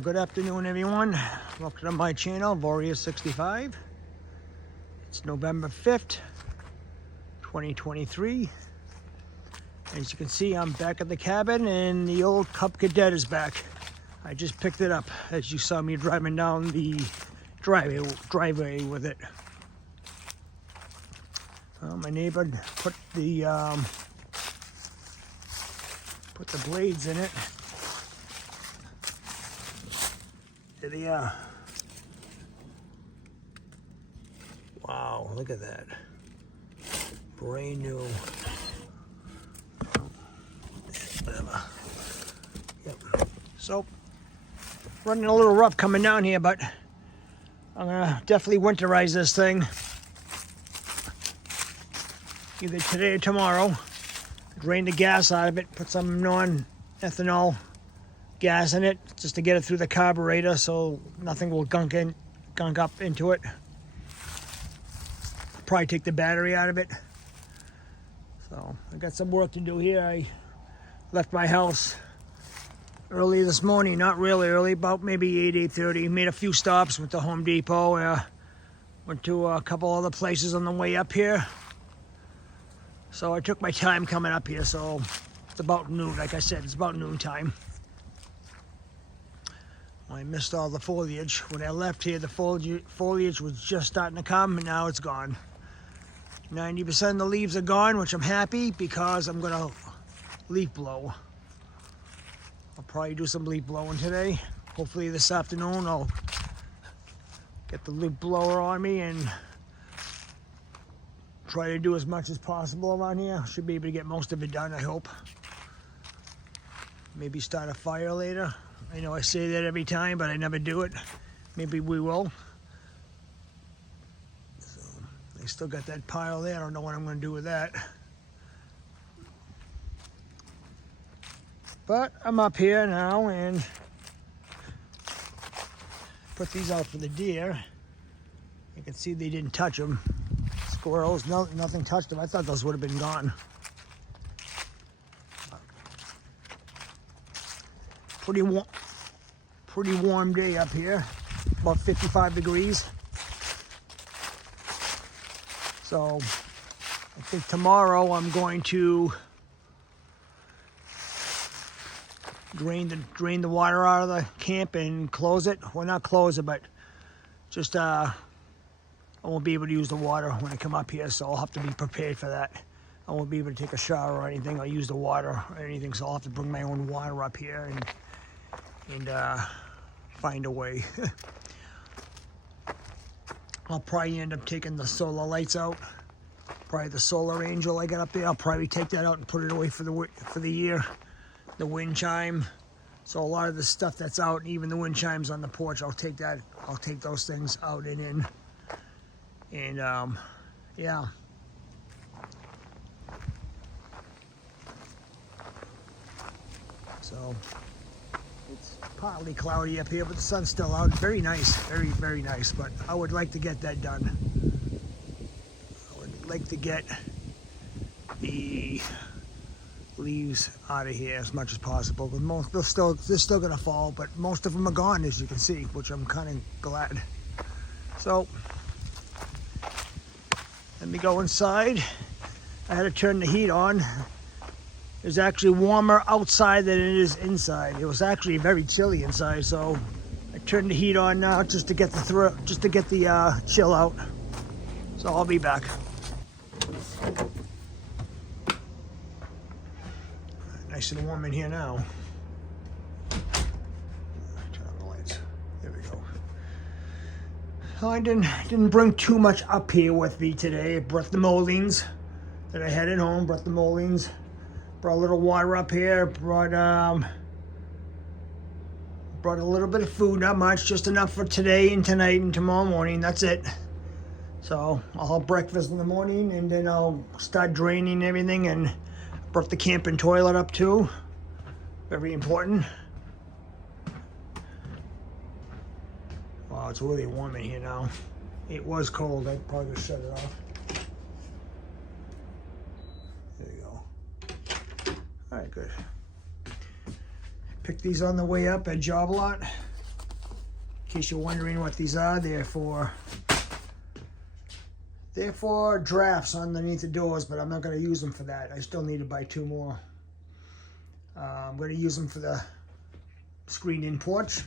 Well, good afternoon, everyone. Welcome to my channel, Warrior65. It's November 5th, 2023. As you can see, I'm back at the cabin and the old Cub Cadet is back. I just picked it up as you saw me driving down the driveway with it. Well, my neighbor put the blades in it. There they are. Wow, look at that. Brand new. Whatever. Yep. So, running a little rough coming down here, but I'm gonna definitely winterize this thing. Either today or tomorrow. Drain the gas out of it, put some non-ethanol gas in it just to get it through the carburetor so nothing will gunk up into it. Probably take the battery out of it. So I got some work to do here. I left my house early this morning, not really early, about maybe 8:30. Made a few stops, went to Home Depot, went to a couple other places on the way up here. So I took my time coming up here, so it's about noon. Like I said, it's about noon time. I missed all the foliage. When I left here, the foliage was just starting to come, and now it's gone. 90% of the leaves are gone, which I'm happy because I'm gonna leaf blow. I'll probably do some leaf blowing today. Hopefully this afternoon I'll get the leaf blower on me and try to do as much as possible around here. Should be able to get most of it done, I hope. Maybe start a fire later. I know I say that every time, but I never do it. Maybe we will. So, I still got that pile there. I don't know what I'm going to do with that. But I'm up here now and put these out for the deer. You can see they didn't touch them. Squirrels, nothing touched them. I thought those would have been gone. Pretty warm day up here, about 55 degrees. So I think tomorrow I'm going to drain the water out of the camp and close it. Well, not close it, but just I won't be able to use the water when I come up here, so I'll have to be prepared for that. I won't be able to take a shower or anything or use the water or anything, so I'll have to bring my own water up here and find a way. I'll probably end up taking the solar lights out. Probably the solar angel I got up there. I'll probably take that out and put it away for the year. The wind chime. So a lot of the stuff that's out, even the wind chimes on the porch, I'll take that. I'll take those things out and in. And yeah. So it's partly cloudy up here, but the sun's still out. Very nice, very, very nice. But I would like to get that done. I would like to get the leaves out of here as much as possible. But most they're still gonna fall, but most of them are gone, as you can see, which I'm kind of glad. So let me go inside. I had to turn the heat on. It's actually warmer outside than it is inside. It was actually very chilly inside, so I turned the heat on now just to get the chill out. So I'll be back. Nice and warm in here now. Turn on the lights. There we go. So I didn't bring too much up here with me today. I brought the moldings that I had at home. Brought the moldings. Brought a little water up here, brought a little bit of food, not much, just enough for today and tonight and tomorrow morning, that's it. So I'll have breakfast in the morning and then I'll start draining everything, and brought the camping toilet up too, very important. Wow, it's really warm in here now. It was cold, I probably shut it off. There you go. All right, good. Picked these on the way up at Job Lot. case you're wondering what these are, they're for drafts underneath the doors, but I'm not going to use them for that. I still need to buy 2 more. I'm going to use them for the screened-in porch.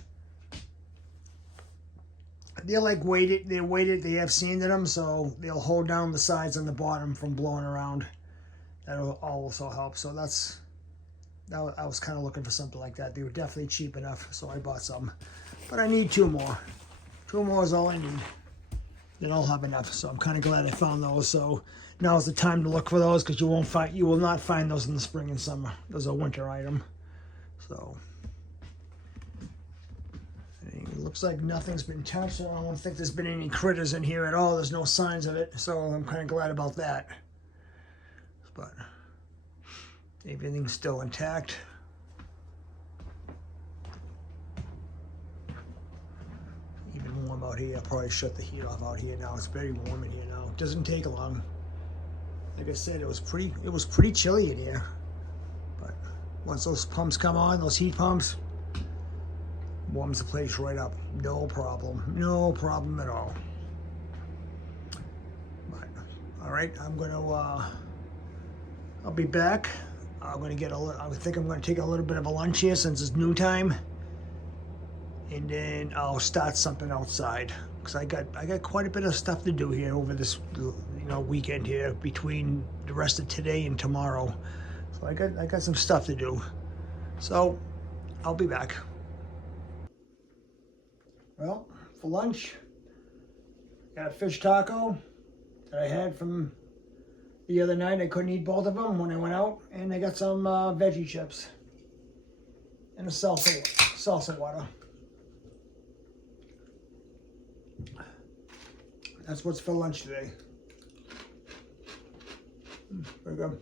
They're like weighted. They're weighted. They have sand in them, so they'll hold down the sides and the bottom from blowing around. That'll also help. So I was kind of looking for something like that. They were definitely cheap enough, so I bought some. But I need 2 more. 2 more is all I need. Then I'll have enough. So I'm kind of glad I found those. So now is the time to look for those, because you will not find those in the spring and summer. Those are a winter item. So it looks like nothing's been touched. So I don't think there's been any critters in here at all. There's no signs of it. So I'm kind of glad about that. But everything's still intact. Even warm out here. I'll probably shut the heat off out here now. It's very warm in here now. It doesn't take long. Like I said, it was pretty chilly in here. But once those pumps come on, those heat pumps, warms the place right up. No problem. No problem at all. But all right, I'll be back. I think I'm gonna take a little bit of a lunch here since it's noon time, and then I'll start something outside, because I got quite a bit of stuff to do here over this weekend here, between the rest of today and tomorrow. So I got some stuff to do. So I'll be back. Well, for lunch, got a fish taco that I had from the other night. I couldn't eat both of them when I went out, and I got some veggie chips and a salsa water. That's what's for lunch today. Very good.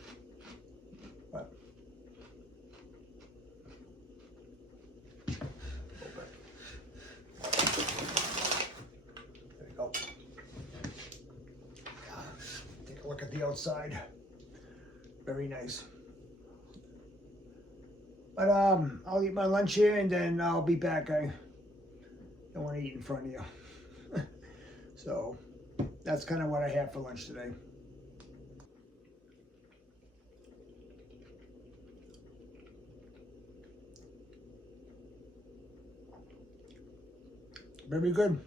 But there we go. Take a look at the outside. Very nice. But I'll eat my lunch here, and then I'll be back. I don't want to eat in front of you. So that's kind of what I have for lunch today. Very good.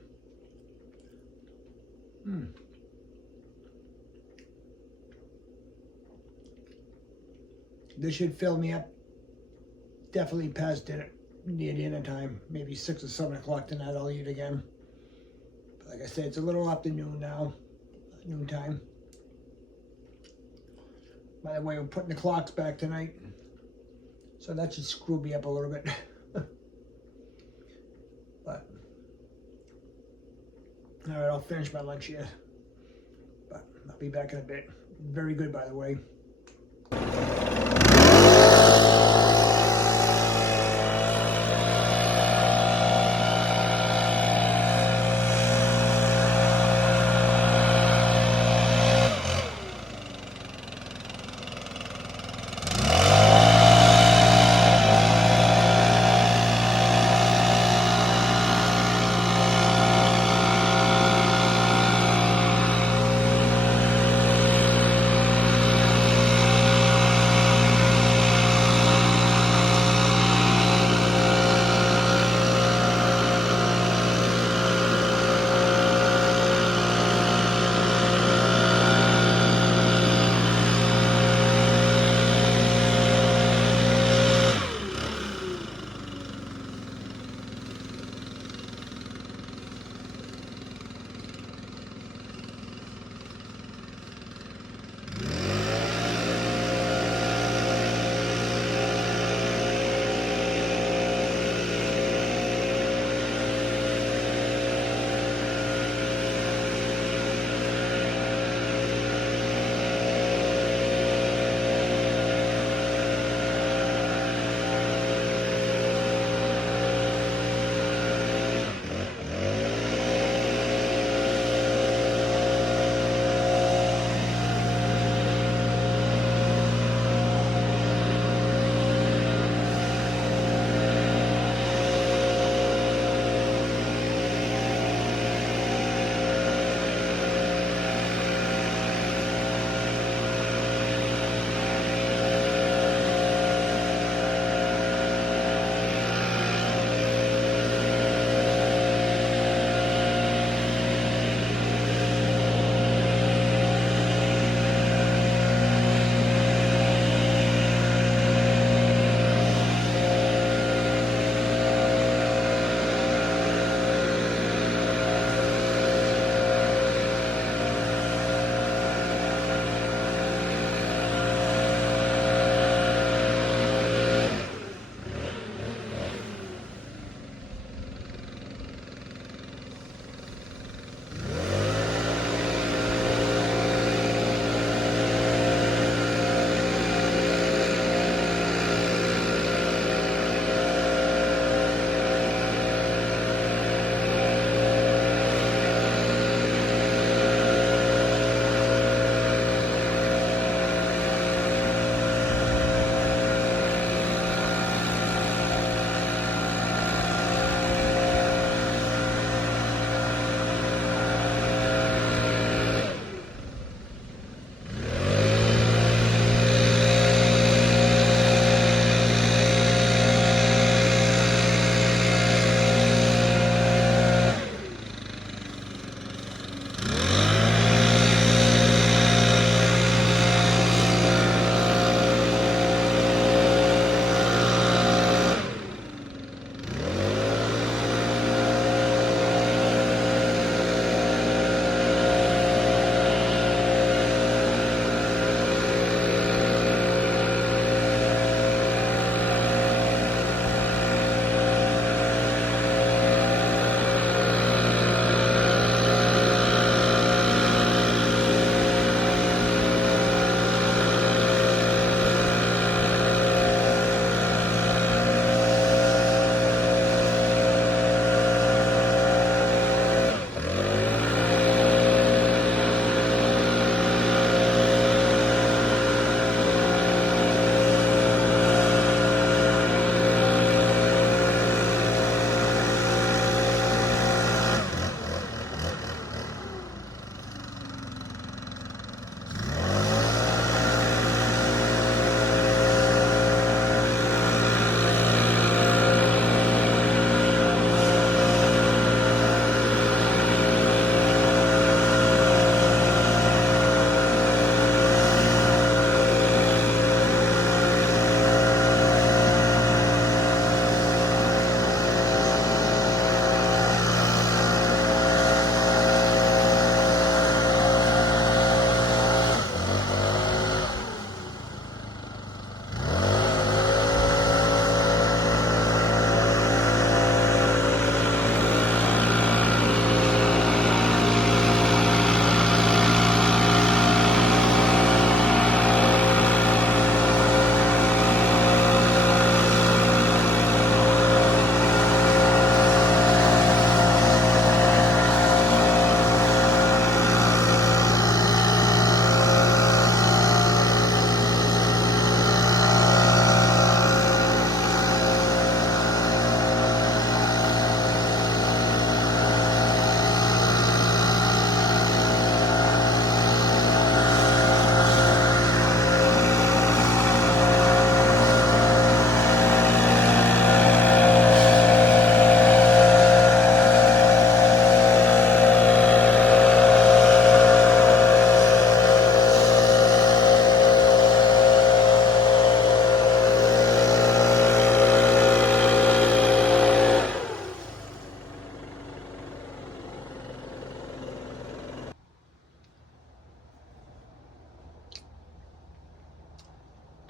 This should fill me up definitely past near dinner time, maybe 6 or 7 o'clock tonight. I'll eat again. But like I said, it's a little afternoon now, noontime. By the way, we're putting the clocks back tonight, so that should screw me up a little bit. But all right, I'll finish my lunch here. But I'll be back in a bit. Very good, by the way.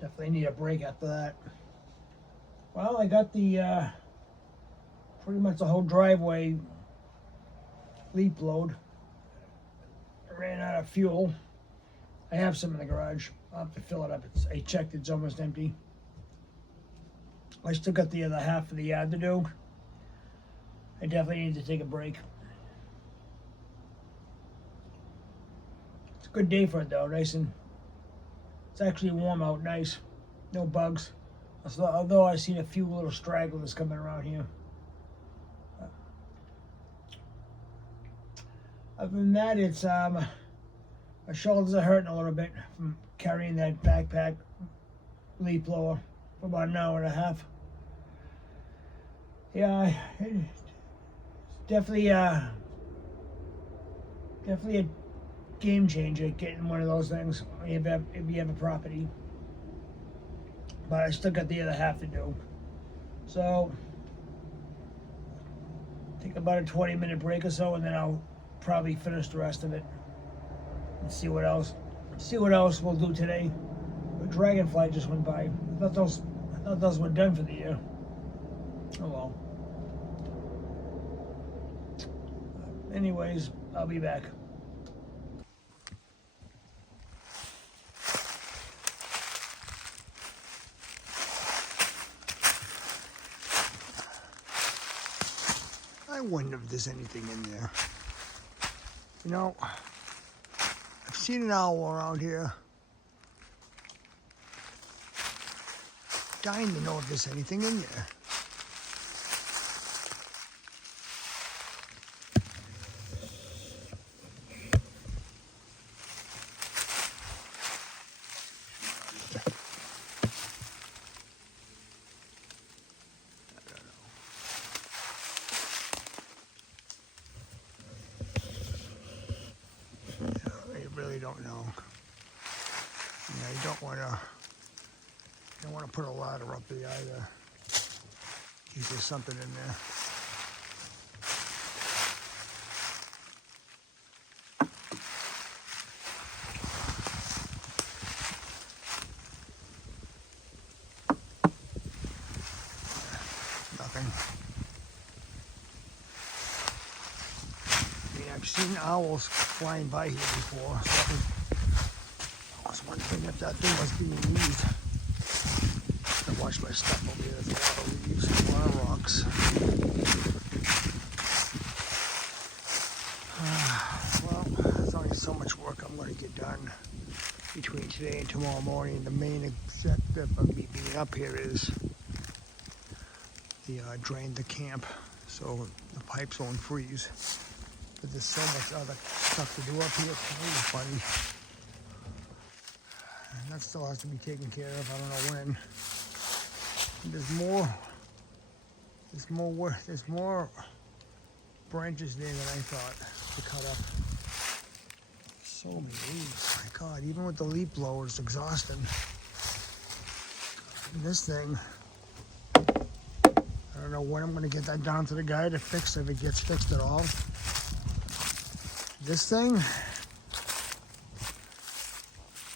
Definitely need a break after that. Well, I got the pretty much the whole driveway leaf blowed. I ran out of fuel. I have some in the garage. I'll have to fill it up. I checked, it's almost empty. I still got the other half of the yard to do. I definitely need to take a break. It's a good day for it though, nice and it's actually warm out, nice. No bugs. Although I've seen a few little stragglers coming around here. Other than that, it's my shoulders are hurting a little bit from carrying that backpack leaf blower for about an hour and a half. Yeah, it's definitely a game changer getting one of those things if you have a property. But I still got the other half to do. So take about a 20-minute break or so, and then I'll probably finish the rest of it and see what else we'll do today. The dragonfly just went by. I thought those were done for the year. Oh well. Anyways, I'll be back. I wonder if there's anything in there. You know, I've seen an owl around here. Dying to know if there's anything in there. Really don't know. Yeah, you don't want to put a ladder up there either. In case there's something in there. Nothing. I mean, I've seen owls flying by here before, so I was wondering if that thing was being used. I watch my stuff over here. There's a lot of leaves, a lot of rocks. Well, there's only so much work I'm going to get done between today and tomorrow morning. The main objective of me being up here is the drain the camp so the pipes won't freeze. But there's so much other stuff to do up here. It's really funny. And that still has to be taken care of. I don't know when. There's more branches there than I thought to cut up. So many leaves. My God, even with the leaf blower, it's exhausting. And this thing, I don't know when I'm going to get that down to the guy to fix, if it gets fixed at all. This thing,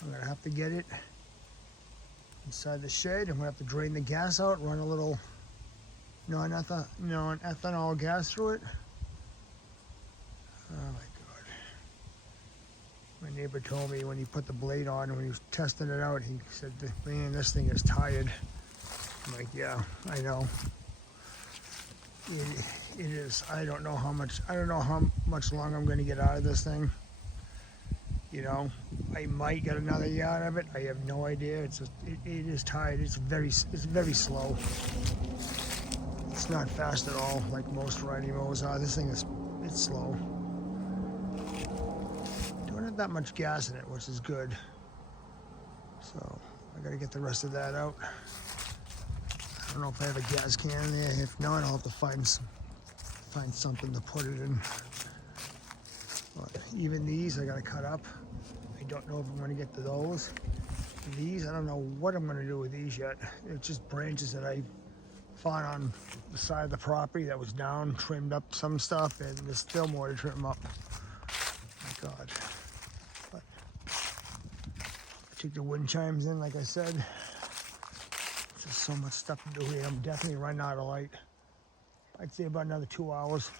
I'm going to have to get it inside the shed. I'm going to have to drain the gas out, run a little non-ethanol gas through it. Oh my God. My neighbor told me when he put the blade on, when he was testing it out, he said, man, this thing is tired. I'm like, yeah, I know. It is. I don't know how much longer I'm going to get out of this thing. You know, I might get another yard of it. I have no idea. It is tired. It's very slow. It's not fast at all, like most riding mowers are. This thing it's slow. Don't have that much gas in it, which is good. So I got to get the rest of that out. I don't know if I have a gas can in there. If not, I'll have to find something to put it in. But even these I gotta cut up. I don't know if I'm gonna get to those. These, I don't know what I'm gonna do with these yet. It's just branches that I found on the side of the property that was down, trimmed up some stuff, and there's still more to trim up. My God. But I took the wind chimes in, like I said. There's so much stuff to do here. I'm definitely running out of light. I'd say about another 2 hours,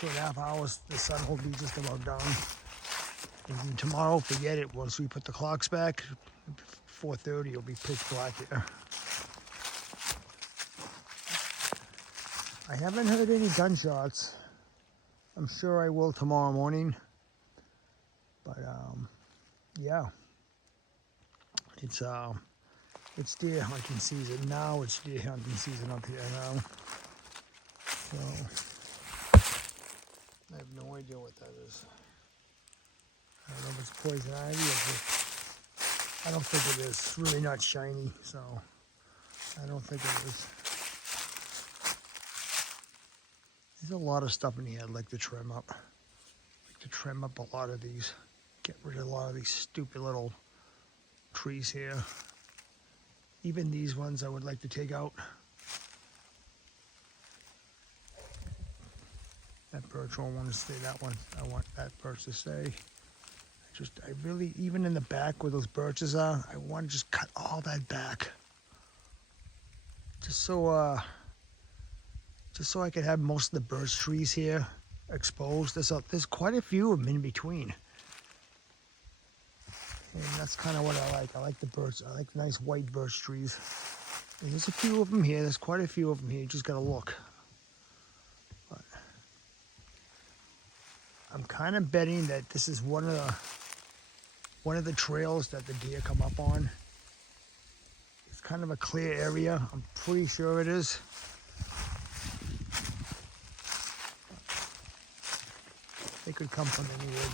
2.5 hours, the sun will be just about done. And tomorrow, forget it. Once we put the clocks back, 4:30, it'll be pitch black here. I haven't heard any gunshots. I'm sure I will tomorrow morning. But yeah, it's deer hunting season now. It's deer hunting season up here now. So I have no idea what that is. I don't know if it's poison ivy or just, I don't think it is. It's really not shiny, so I don't think it is. There's a lot of stuff in here I'd like to trim up. I'd like to trim up a lot of these. Get rid of a lot of these stupid little trees here. Even these ones I would like to take out. That birch won't want to stay, that one. I want that birch to stay. I really, even in the back where those birches are, I want to just cut all that back. Just so I could have most of the birch trees here exposed. There's quite a few of them in between. And that's kind of what I like. I like the birch. I like the nice white birch trees. And there's a few of them here. There's quite a few of them here. You just gotta look. But I'm kind of betting that this is one of the trails that the deer come up on. It's kind of a clear area. I'm pretty sure it is. They could come from anywhere.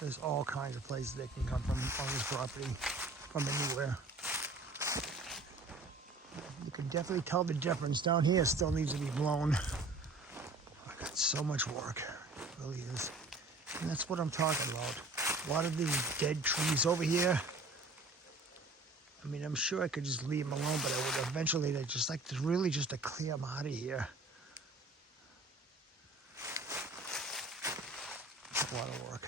There's all kinds of places they can come from on this property, from anywhere. You can definitely tell the difference. Down here still needs to be blown. I got so much work, it really is. And that's what I'm talking about. A lot of these dead trees over here. I mean, I'm sure I could just leave them alone, but I would eventually, I'd just like to really just to clear them out of here. A lot of work.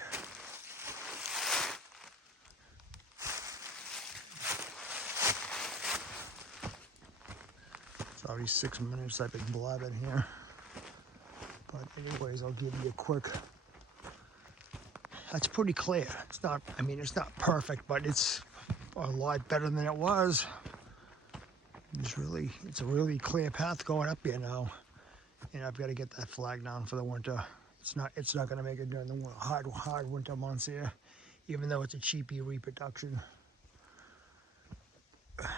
It's already 6 minutes I've been blabbing here. But anyways, I'll give you a quick. That's pretty clear. It's not, I mean, it's not perfect, but it's a lot better than it was. It's a really clear path going up here now. And I've got to get that flag down for the winter. It's not going to make it during the hard winter months here, even though it's a cheapy reproduction. Yeah,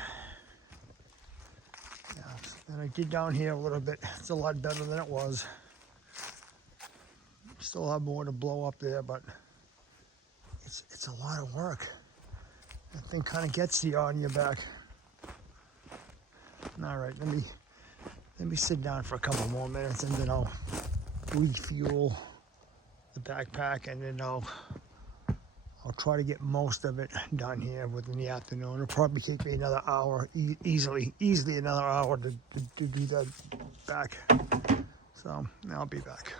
and I did down here a little bit. It's a lot better than it was. Still have more to blow up there, but it's a lot of work. That thing kind of gets you on your back. All right, let me sit down for a couple more minutes, and then I'll refuel the backpack, and then I'll try to get most of it done here within the afternoon. It'll probably take me another hour, easily another hour to do that back. So I'll be back.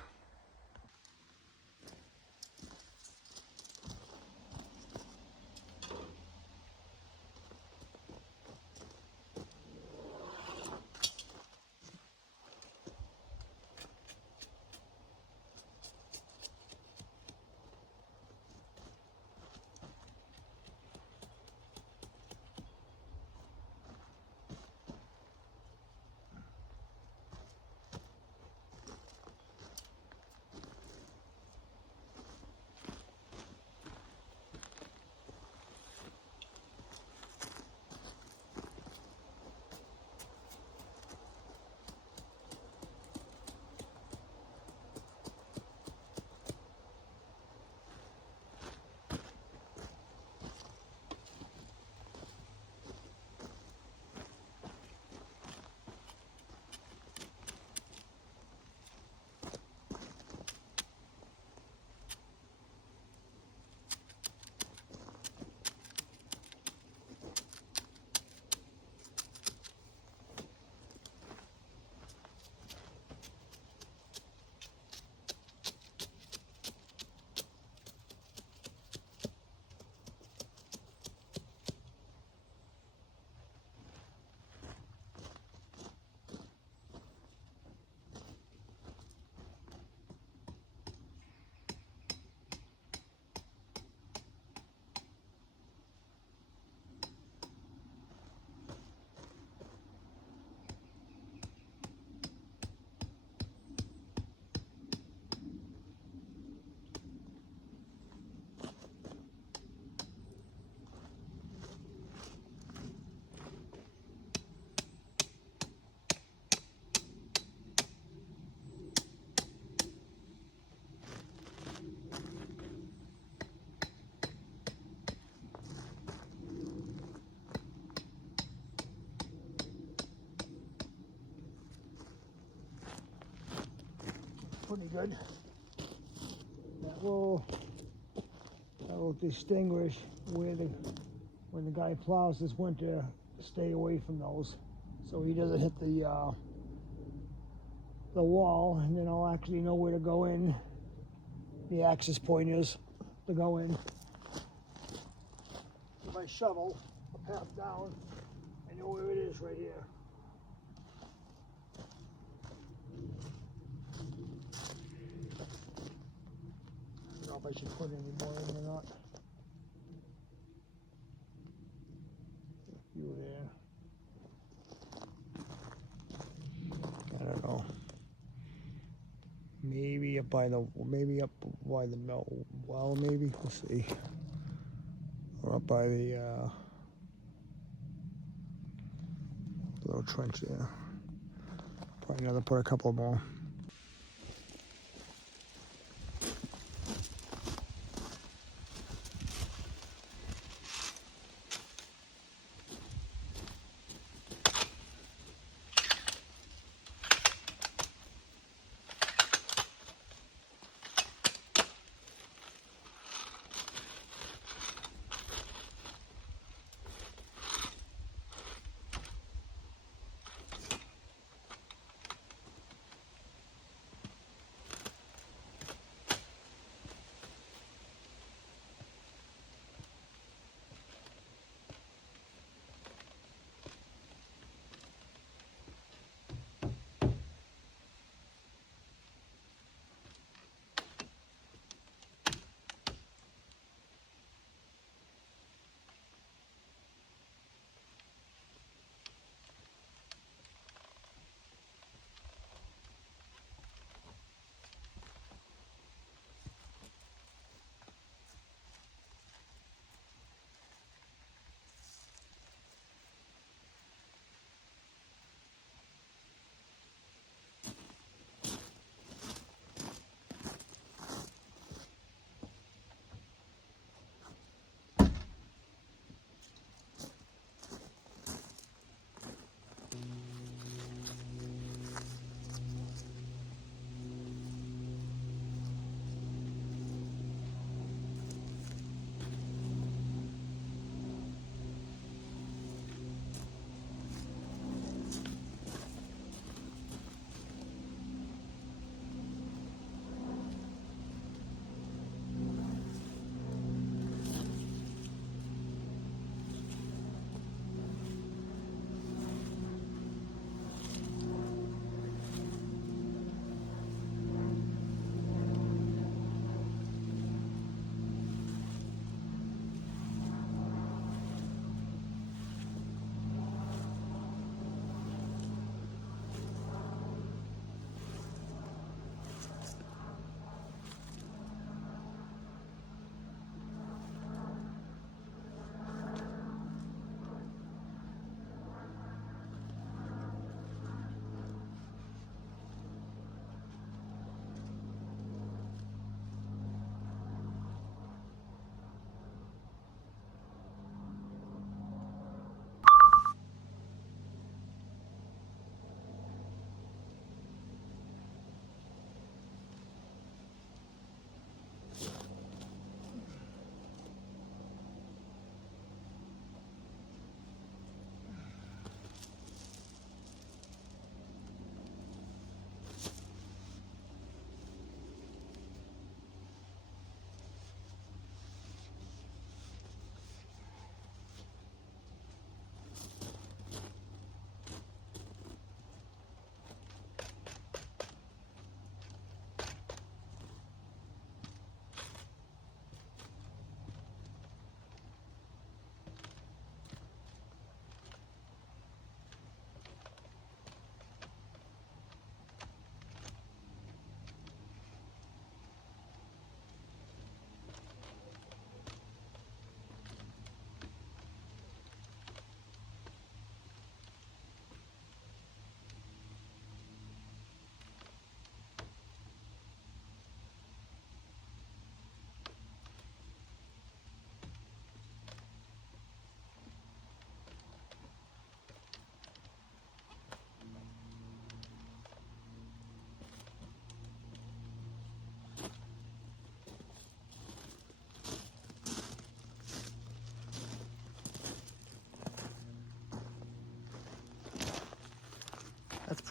pretty good. That will distinguish where when the guy plows this winter, stay away from those, so he doesn't hit the wall, and then I'll actually know where to go in. The access point is to go in. If I shovel a path down, I know where it is right here. I don't know if I should put any more in or not. A few there. I don't know. Maybe up by the mill well, maybe, we'll see. Or up by the little trench there. Probably another put a couple more.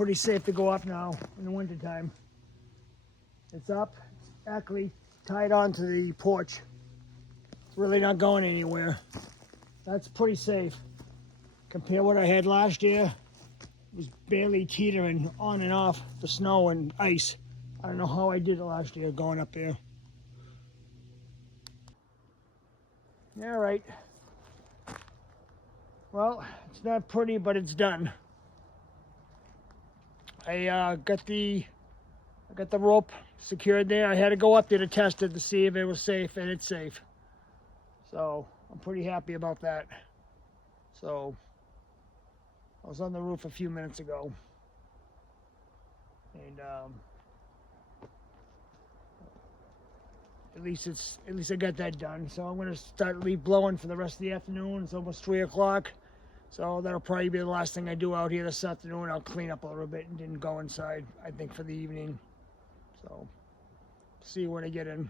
pretty safe to go up now in the wintertime. It's up, it's actually tied onto the porch. It's really not going anywhere. That's pretty safe. Compare what I had last year, it was barely teetering on and off the snow and ice. I don't know how I did it last year going up there. All right. Well, it's not pretty, but it's done. I got the rope secured there. I had to go up there to test it to see if it was safe, and it's safe. So I'm pretty happy about that. So I was on the roof a few minutes ago, and at least I got that done. So I'm gonna start leaf blowing for the rest of the afternoon. It's almost 3 o'clock, so that'll probably be the last thing I do out here this afternoon. I'll clean up a little bit and then go inside, I think, for the evening. So see when I get in.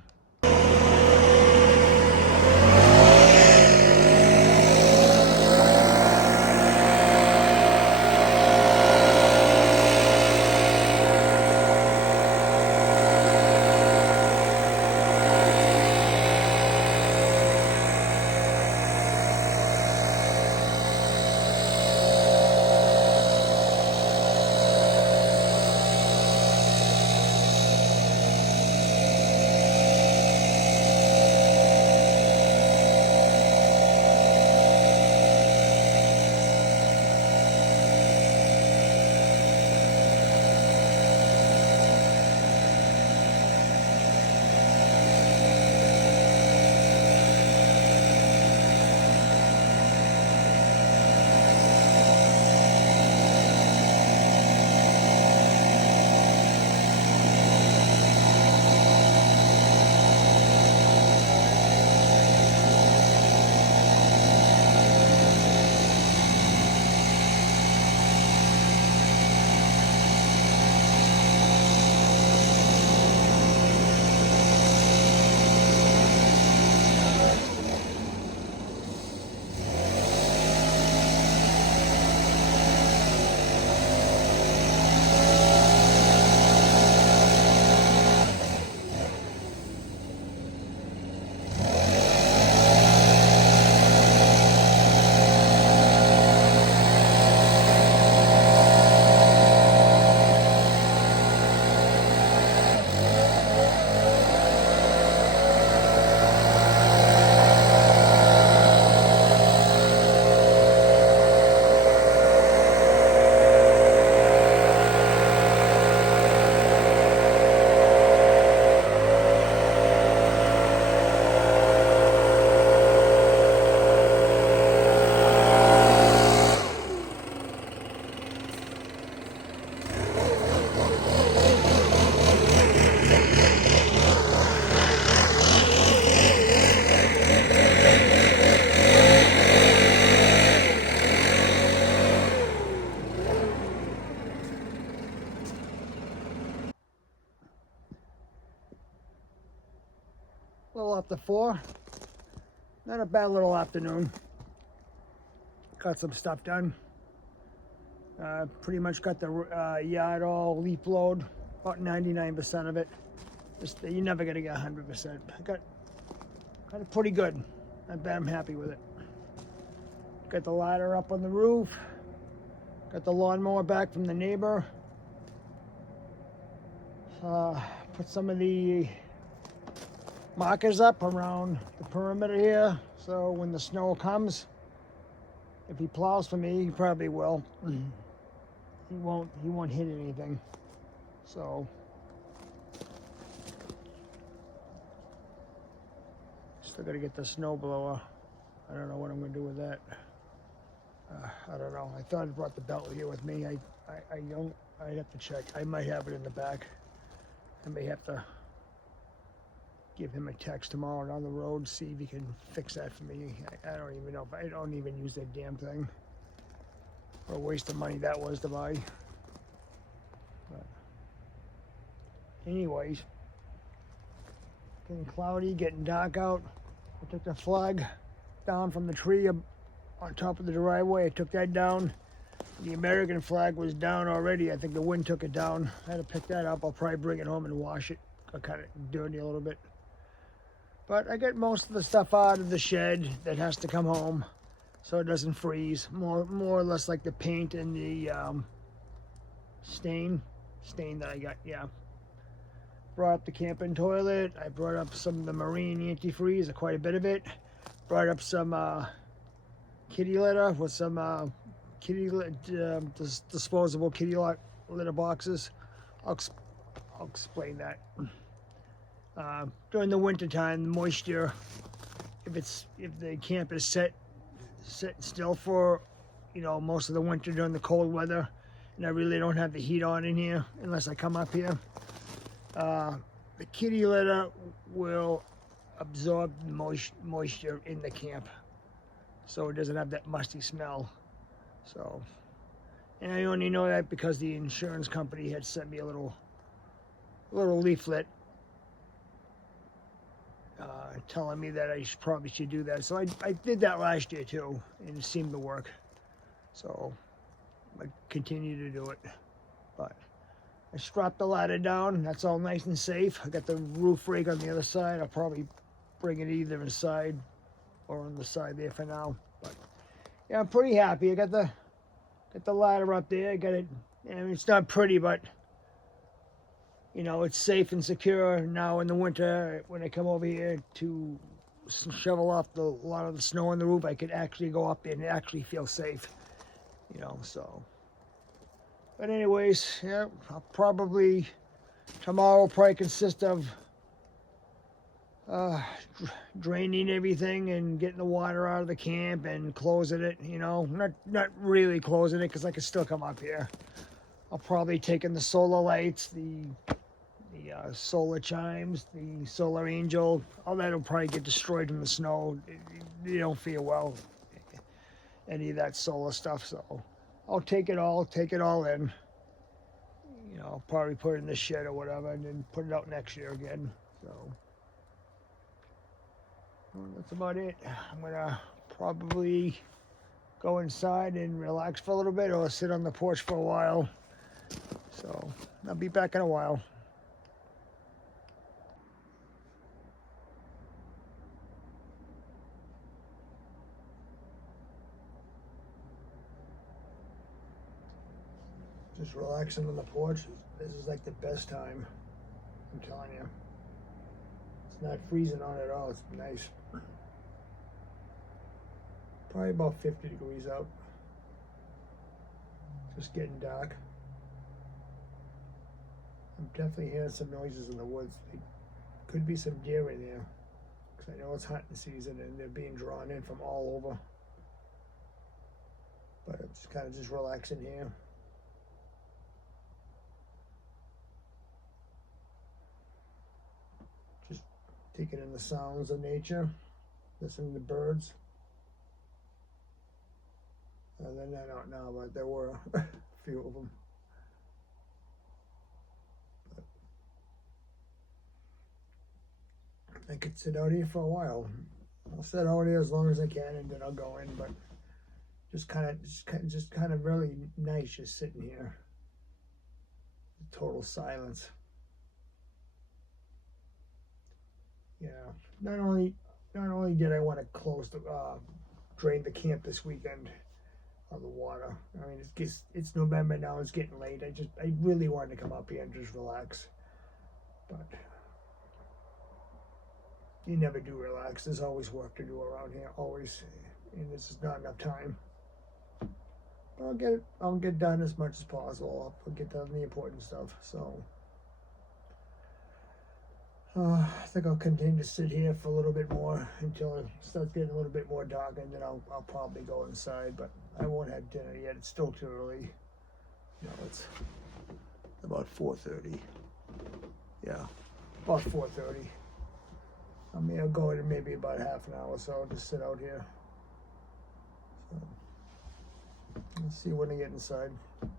A little after 4. Not a bad little afternoon. Got some stuff done. Pretty much got the yard all leaf blowed, about 99% of it. You're never gonna get 100%. I got it pretty good. I bet I'm happy with it. Got the ladder up on the roof. Got the lawnmower back from the neighbor. Put some of the markers up around the perimeter here, so when the snow comes, if he plows for me, he probably will. He won't hit anything. So still gotta get the snow blower. I don't know what I'm gonna do with that. I don't know. I thought I brought the belt here with me. I don't. I'd have to check. I might have it in the back. I may have to give him a text tomorrow down the road, see if he can fix that for me. I don't even know if I don't even use that damn thing. What a waste of money that was to buy. But anyways, getting cloudy, getting dark out. I took the flag down from the tree on top of the driveway. I took that down, The American flag was down already. I think the wind took it down. I had to pick that up. I'll probably bring it home and wash it. Got kind of dirty a little bit. But I get most of the stuff out of the shed that has to come home so it doesn't freeze. More or less like the paint and the stain that I got, yeah. Brought up the camping toilet. I brought up some of the marine antifreeze, quite a bit of it. Brought up some kitty litter with some disposable kitty litter boxes. I'll explain that. During the winter time, the moisture, if the camp is set still for, most of the winter during the cold weather, and I really don't have the heat on in here unless I come up here, the kitty litter will absorb the moisture in the camp, so it doesn't have that musty smell. So, and I only know that because the insurance company had sent me a little leaflet telling me that I probably should do that. So I did that last year too, and it seemed to work. So I continue to do it. But I strapped the ladder down. That's all nice and safe. I got the roof rake on the other side. I'll probably bring it either inside or on the side there for now. But yeah, I'm pretty happy. I got the ladder up there. I got it. I mean, it's not pretty, but it's safe and secure now in the winter. When I come over here to shovel off a lot of the snow on the roof, I could actually go up there and actually feel safe. So. But anyways, yeah, tomorrow will probably consist of draining everything and getting the water out of the camp and closing it, not really closing it because I can still come up here. I'll probably take in the solar lights, the solar chimes, the solar angel, all that will probably get destroyed in the snow. They don't feel well, any of that solar stuff, so I'll take it all in. I'll probably put it in the shed or whatever and then put it out next year again. So well, that's about it. I'm gonna probably go inside and relax for a little bit or sit on the porch for a while. So I'll be back in a while. Just relaxing on the porch. This is like the best time. I'm telling you. It's not freezing on at all. It's nice. Probably about 50 degrees out. Just getting dark. I'm definitely hearing some noises in the woods. There could be some deer in there. Because I know it's hunting season and they're being drawn in from all over. But I'm just kind of just relaxing here. Taking in the sounds of nature, listening to birds. They're not out now, but there were a few of them. But I could sit out here for a while. I'll sit out here as long as I can, and then I'll go in. But just kind of really nice, just sitting here. Total silence. Yeah, not only did I want to drain the camp this weekend of the water. I mean, it's November now. It's getting late. I really wanted to come up here and just relax, but you never do relax. There's always work to do around here, always, and this is not enough time. But I'll get done as much as possible. I'll get done the important stuff. So. I think I'll continue to sit here for a little bit more until it starts getting a little bit more dark, and then I'll probably go inside, but I won't have dinner yet. It's still too early. It's about 4:30. Yeah, about 4:30. I'll go in maybe about half an hour or so, just sit out here. So, let's see when I get inside. Good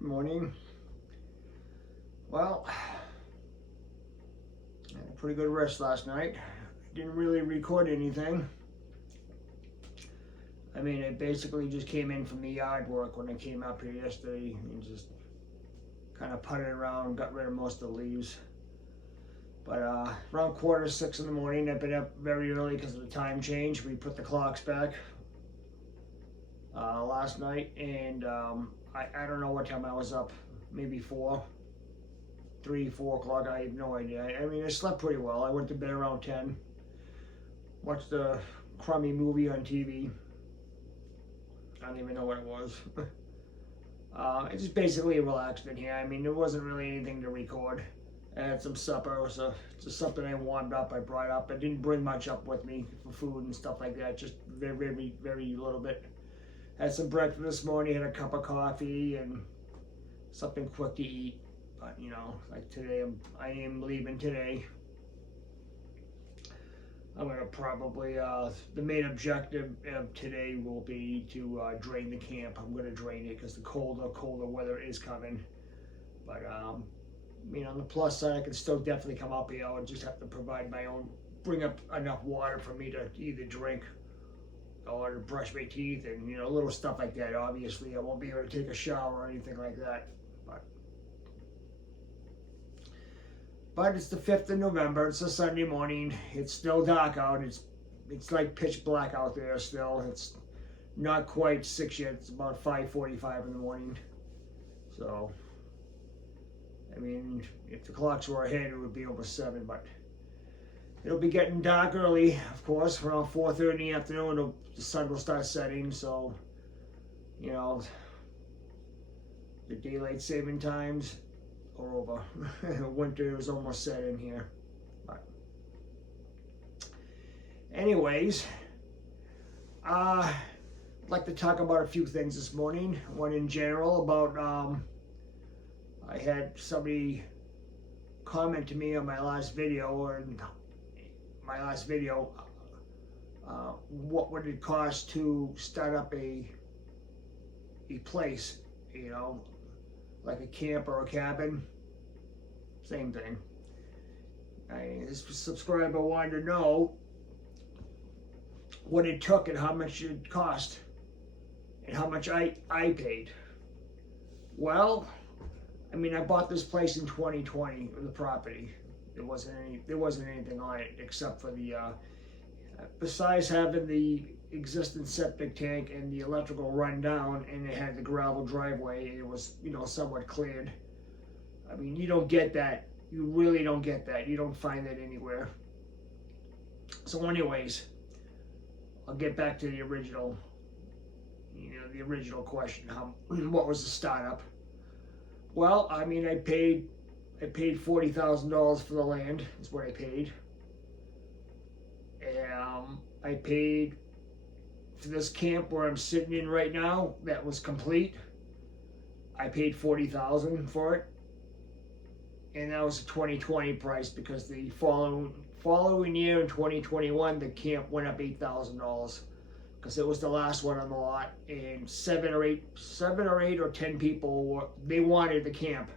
morning. Well, I had a pretty good rest last night. Didn't really record anything. I mean, I basically just came in from the yard work when I came up here yesterday and just kind of putted around, got rid of most of the leaves. But around 5:45 in the morning, I've been up very early because of the time change. We put the clocks back last night, and I don't know what time I was up, maybe 3, 4 o'clock, I have no idea. I mean, I slept pretty well. I went to bed around 10, watched a crummy movie on TV. I don't even know what it was. It's just basically relaxed in here. I mean, there wasn't really anything to record. I had some supper. It was just something I warmed up, I brought up. I didn't bring much up with me for food and stuff like that, just very, very, very little bit. Had some breakfast this morning, had a cup of coffee and something quick to eat. But you know, like today, I am leaving today. I'm gonna probably, the main objective of today will be to drain the camp. I'm gonna drain it because the colder weather is coming. But you know, on the plus side, I can still definitely come up here. I would just have to provide my own, bring up enough water for me to either drink or to brush my teeth and, you know, little stuff like that. Obviously, I won't be able to take a shower or anything like that. But it's the 5th of November. It's a Sunday morning. It's still dark out. It's like pitch black out there still. It's not quite 6 yet. It's about 5:45 in the morning. So, I mean, if the clocks were ahead, it would be over 7. But it'll be getting dark early, of course. Around 4:30 in the afternoon, the sun will start setting. So, you know, the daylight saving times are over. Winter is almost set in here. But anyways, I'd like to talk about a few things this morning. One in general about, I had somebody comment to me on my last video, what would it cost to start up a place, you know, like a camp or a cabin, same thing. This subscriber wanted to know what it took and how much it cost and how much I paid. Well, I mean, I bought this place in 2020, the property. There wasn't anything on it except for the, besides having the existing septic tank and the electrical run down, and it had the gravel driveway, and it was, you know, somewhat cleared. I mean, you don't get that. You really don't get that. You don't find that anywhere. So anyways, I'll get back to the original, you know, the original question. What was the startup? Well, I mean, I paid $40,000 for the land. Is what I paid. I paid for this camp where I'm sitting in right now. That was complete. I paid $40,000 for it, and that was a 2020 price because the following year in 2021, the camp went up $8,000 because it was the last one on the lot, and 7 or 8 or 10 people they wanted the camp,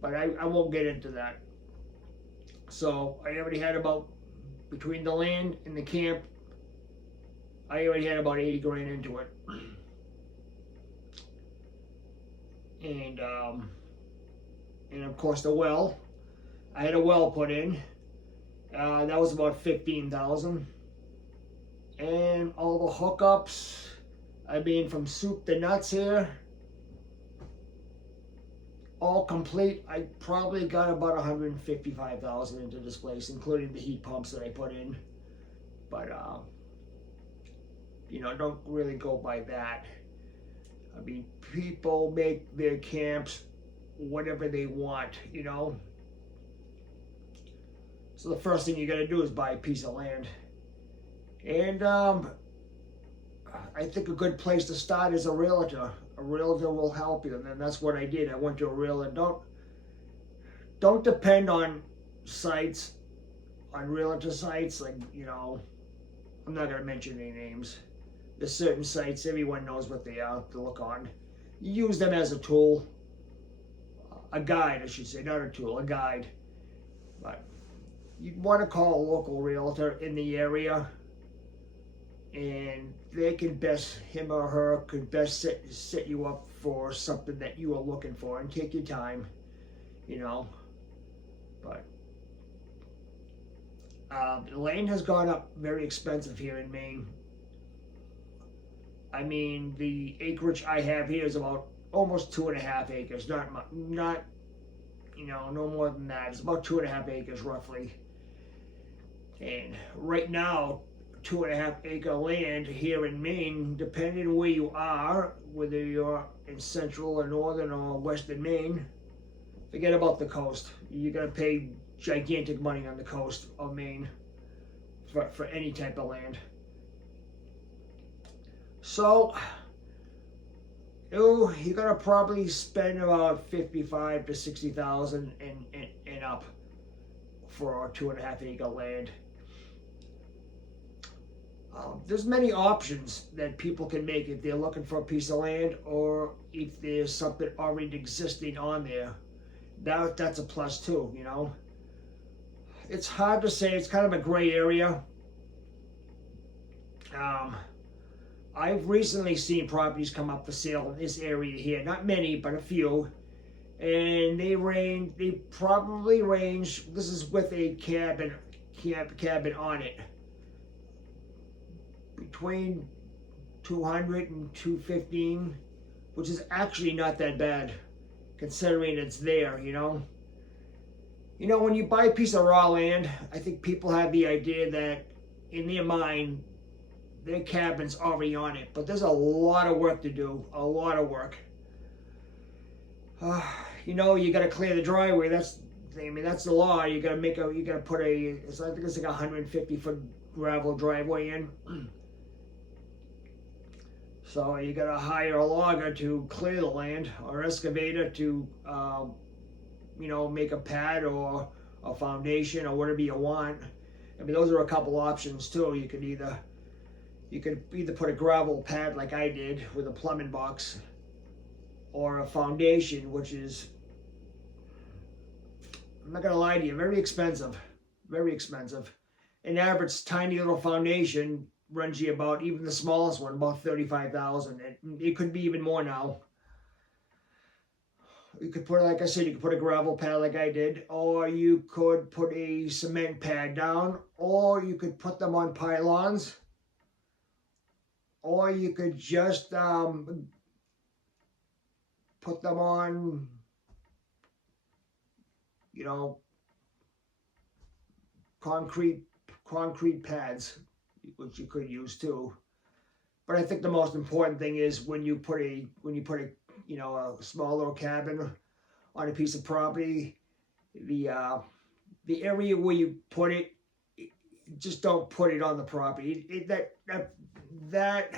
but I won't get into that. So I already had about, between the land and the camp, I already had about 80 grand into it. And of course the well, I had a well put in. That was about 15,000. And all the hookups, I mean, from soup to nuts here, all complete. I probably got about 155,000 into this place, including the heat pumps that I put in. But you know, don't really go by that. I mean, people make their camps whatever they want, you know. So the first thing you got to do is buy a piece of land. And I think a good place to start is a realtor. A realtor will help you, and then that's what I did. I went to a realtor. Don't depend on sites, on realtor sites, like, you know, I'm not going to mention any names. There's certain sites, everyone knows what they are to look on. You use them as a tool, a guide, I should say, not a tool, a guide. But you want to call a local realtor in the area and him or her could best set you up for something that you are looking for, and take your time, you know. But the land has gone up very expensive here in Maine. I mean, the acreage I have here is about almost 2.5 acres. Not no more than that. It's about 2.5 acres roughly. And right now, 2.5 acre land here in Maine, depending on where you are, whether you're in central or northern or western Maine, forget about the coast. You're gonna pay gigantic money on the coast of Maine for any type of land. So you're gonna probably spend about 55 to 60,000 and up for a 2.5 acre land. There's many options that people can make if they're looking for a piece of land, or if there's something already existing on there. That's a plus too, you know. It's hard to say. It's kind of a gray area. I've recently seen properties come up for sale in this area here. Not many, but a few. And they probably range, this is with a cabin on it, between 200 and 215, which is actually not that bad considering it's there, you know. You know, when you buy a piece of raw land, I think people have the idea that in their mind their cabin's already on it, but there's a lot of work to do, a lot of work. You know, you got to clear the driveway. That's the law. You got to put I think it's like 150-foot gravel driveway in. So you got to hire a logger to clear the land, or excavator to, make a pad or a foundation or whatever you want. I mean, those are a couple options too. You could either put a gravel pad like I did with a plumbing box, or a foundation, which is, I'm not gonna lie to you, very expensive, very expensive. An average tiny little foundation runs you about, even the smallest one, about 35,000. It could be even more now. You could put, like I said, you could put a gravel pad like I did, or you could put a cement pad down, or you could put them on pylons, or you could just put them on, concrete pads, which you could use too. But I think the most important thing is when you put a a small little cabin on a piece of property, the area where you put it, just don't put it on the property. That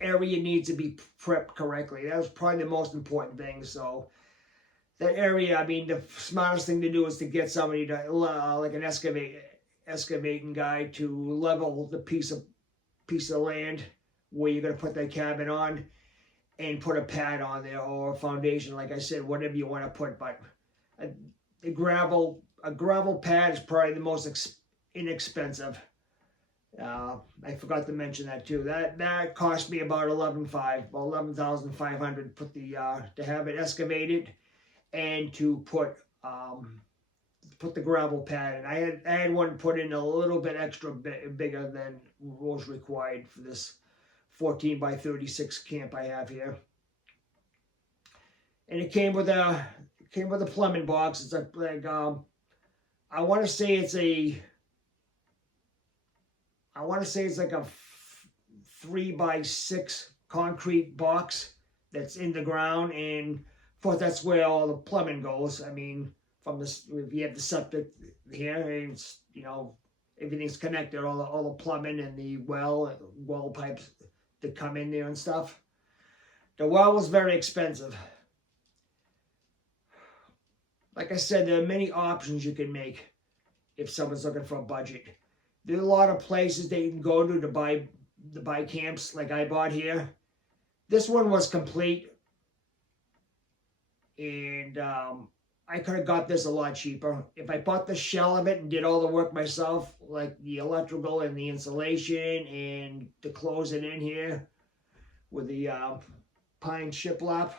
area needs to be prepped correctly. That was probably the most important thing. So that area, I mean, the smartest thing to do is to get somebody to, like an excavating guy, to level the piece of land where you're going to put that cabin on, and put a pad on there, or a foundation, like I said, whatever you want to put. But a gravel pad is probably the most inexpensive. I forgot to mention that too. That cost me about $11,500 to have it excavated, and to put the gravel pad in. I had one put in a little bit extra bigger than was required for this 14 by 36 camp I have here. And it came with a plumbing box. It's like I want to say it's like a 3 by 6 concrete box that's in the ground, and of course that's where all the plumbing goes. I mean, if you have the septic here, and it's, everything's connected, all the plumbing and the well pipes that come in there and stuff. The well was very expensive. Like I said, there are many options you can make if someone's looking for a budget. There are a lot of places that you can go to buy camps like I bought here. This one was complete, and I could have got this a lot cheaper. If I bought the shell of it and did all the work myself, like the electrical and the insulation and to close it in here with the pine shiplap,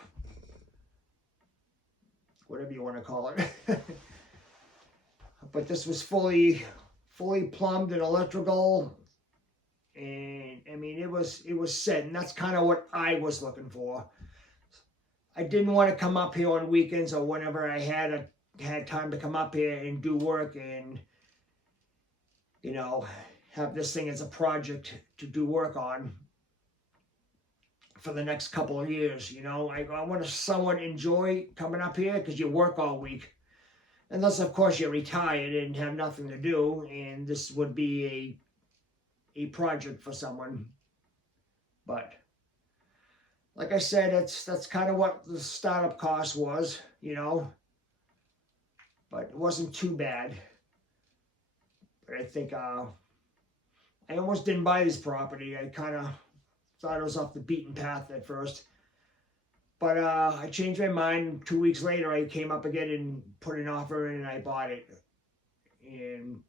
whatever you want to call it. But this was fully plumbed and electrical, and I mean it was set, and that's kind of what I was looking for. I didn't want to come up here on weekends or whenever I had time to come up here and do work and, you know, have this thing as a project to do work on for the next couple of years. You know, I want to somewhat enjoy coming up here because you work all week. Unless, of course, you're retired and have nothing to do, and this would be a project for someone. But like I said, that's kind of what the startup cost was, you know. But it wasn't too bad. But I think I almost didn't buy this property. I kind of thought it was off the beaten path at first. But I changed my mind. 2 weeks later, I came up again and put an offer in, and I bought it. And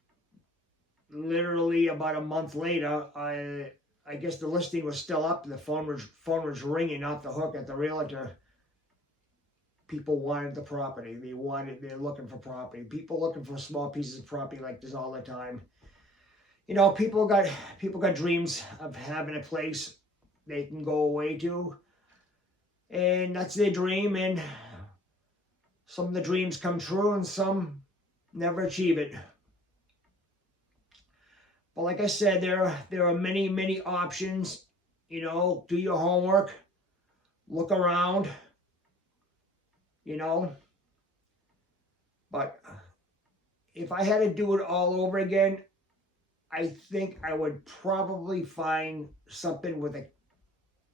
literally about a month later, I guess the listing was still up. The phone was ringing off the hook at the realtor. People wanted the property. They're looking for property. People looking for small pieces of property like this all the time. You know, people got dreams of having a place they can go away to. And that's their dream, and some of the dreams come true and some never achieve it. But like I said, there are many, many options. You know, do your homework, look around, you know. But if I had to do it all over again, I think I would probably find something with a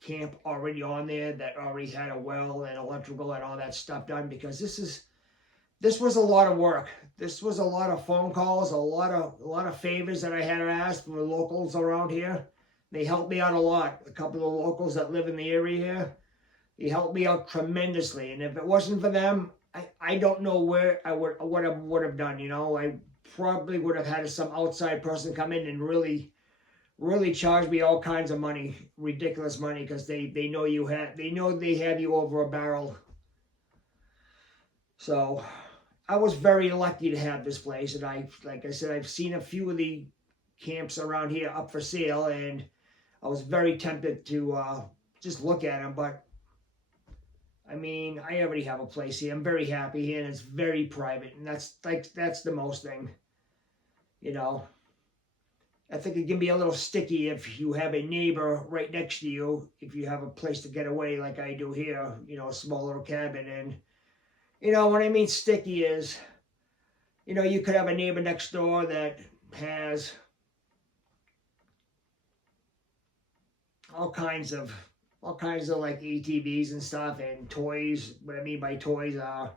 camp already on there that already had a well and electrical and all that stuff done, because this was a lot of work. This was a lot of phone calls, a lot of favors that I had to ask from the locals around here. They helped me out a lot. A couple of locals that live in the area here, they helped me out tremendously. And if it wasn't for them, I don't know what I would have done. You know, I probably would have had some outside person come in and really charge me all kinds of money, ridiculous money, because they know they have you over a barrel. So I was very lucky to have this place, and like I said, I've seen a few of the camps around here up for sale, and I was very tempted to just look at them. But I mean, I already have a place here. I'm very happy here, and it's very private, and that's the most thing, you know. I think it can be a little sticky if you have a neighbor right next to you, if you have a place to get away like I do here, you know, a small little cabin. And, you know, what I mean sticky is, you know, you could have a neighbor next door that has all kinds of like ATVs and stuff and toys. What I mean by toys are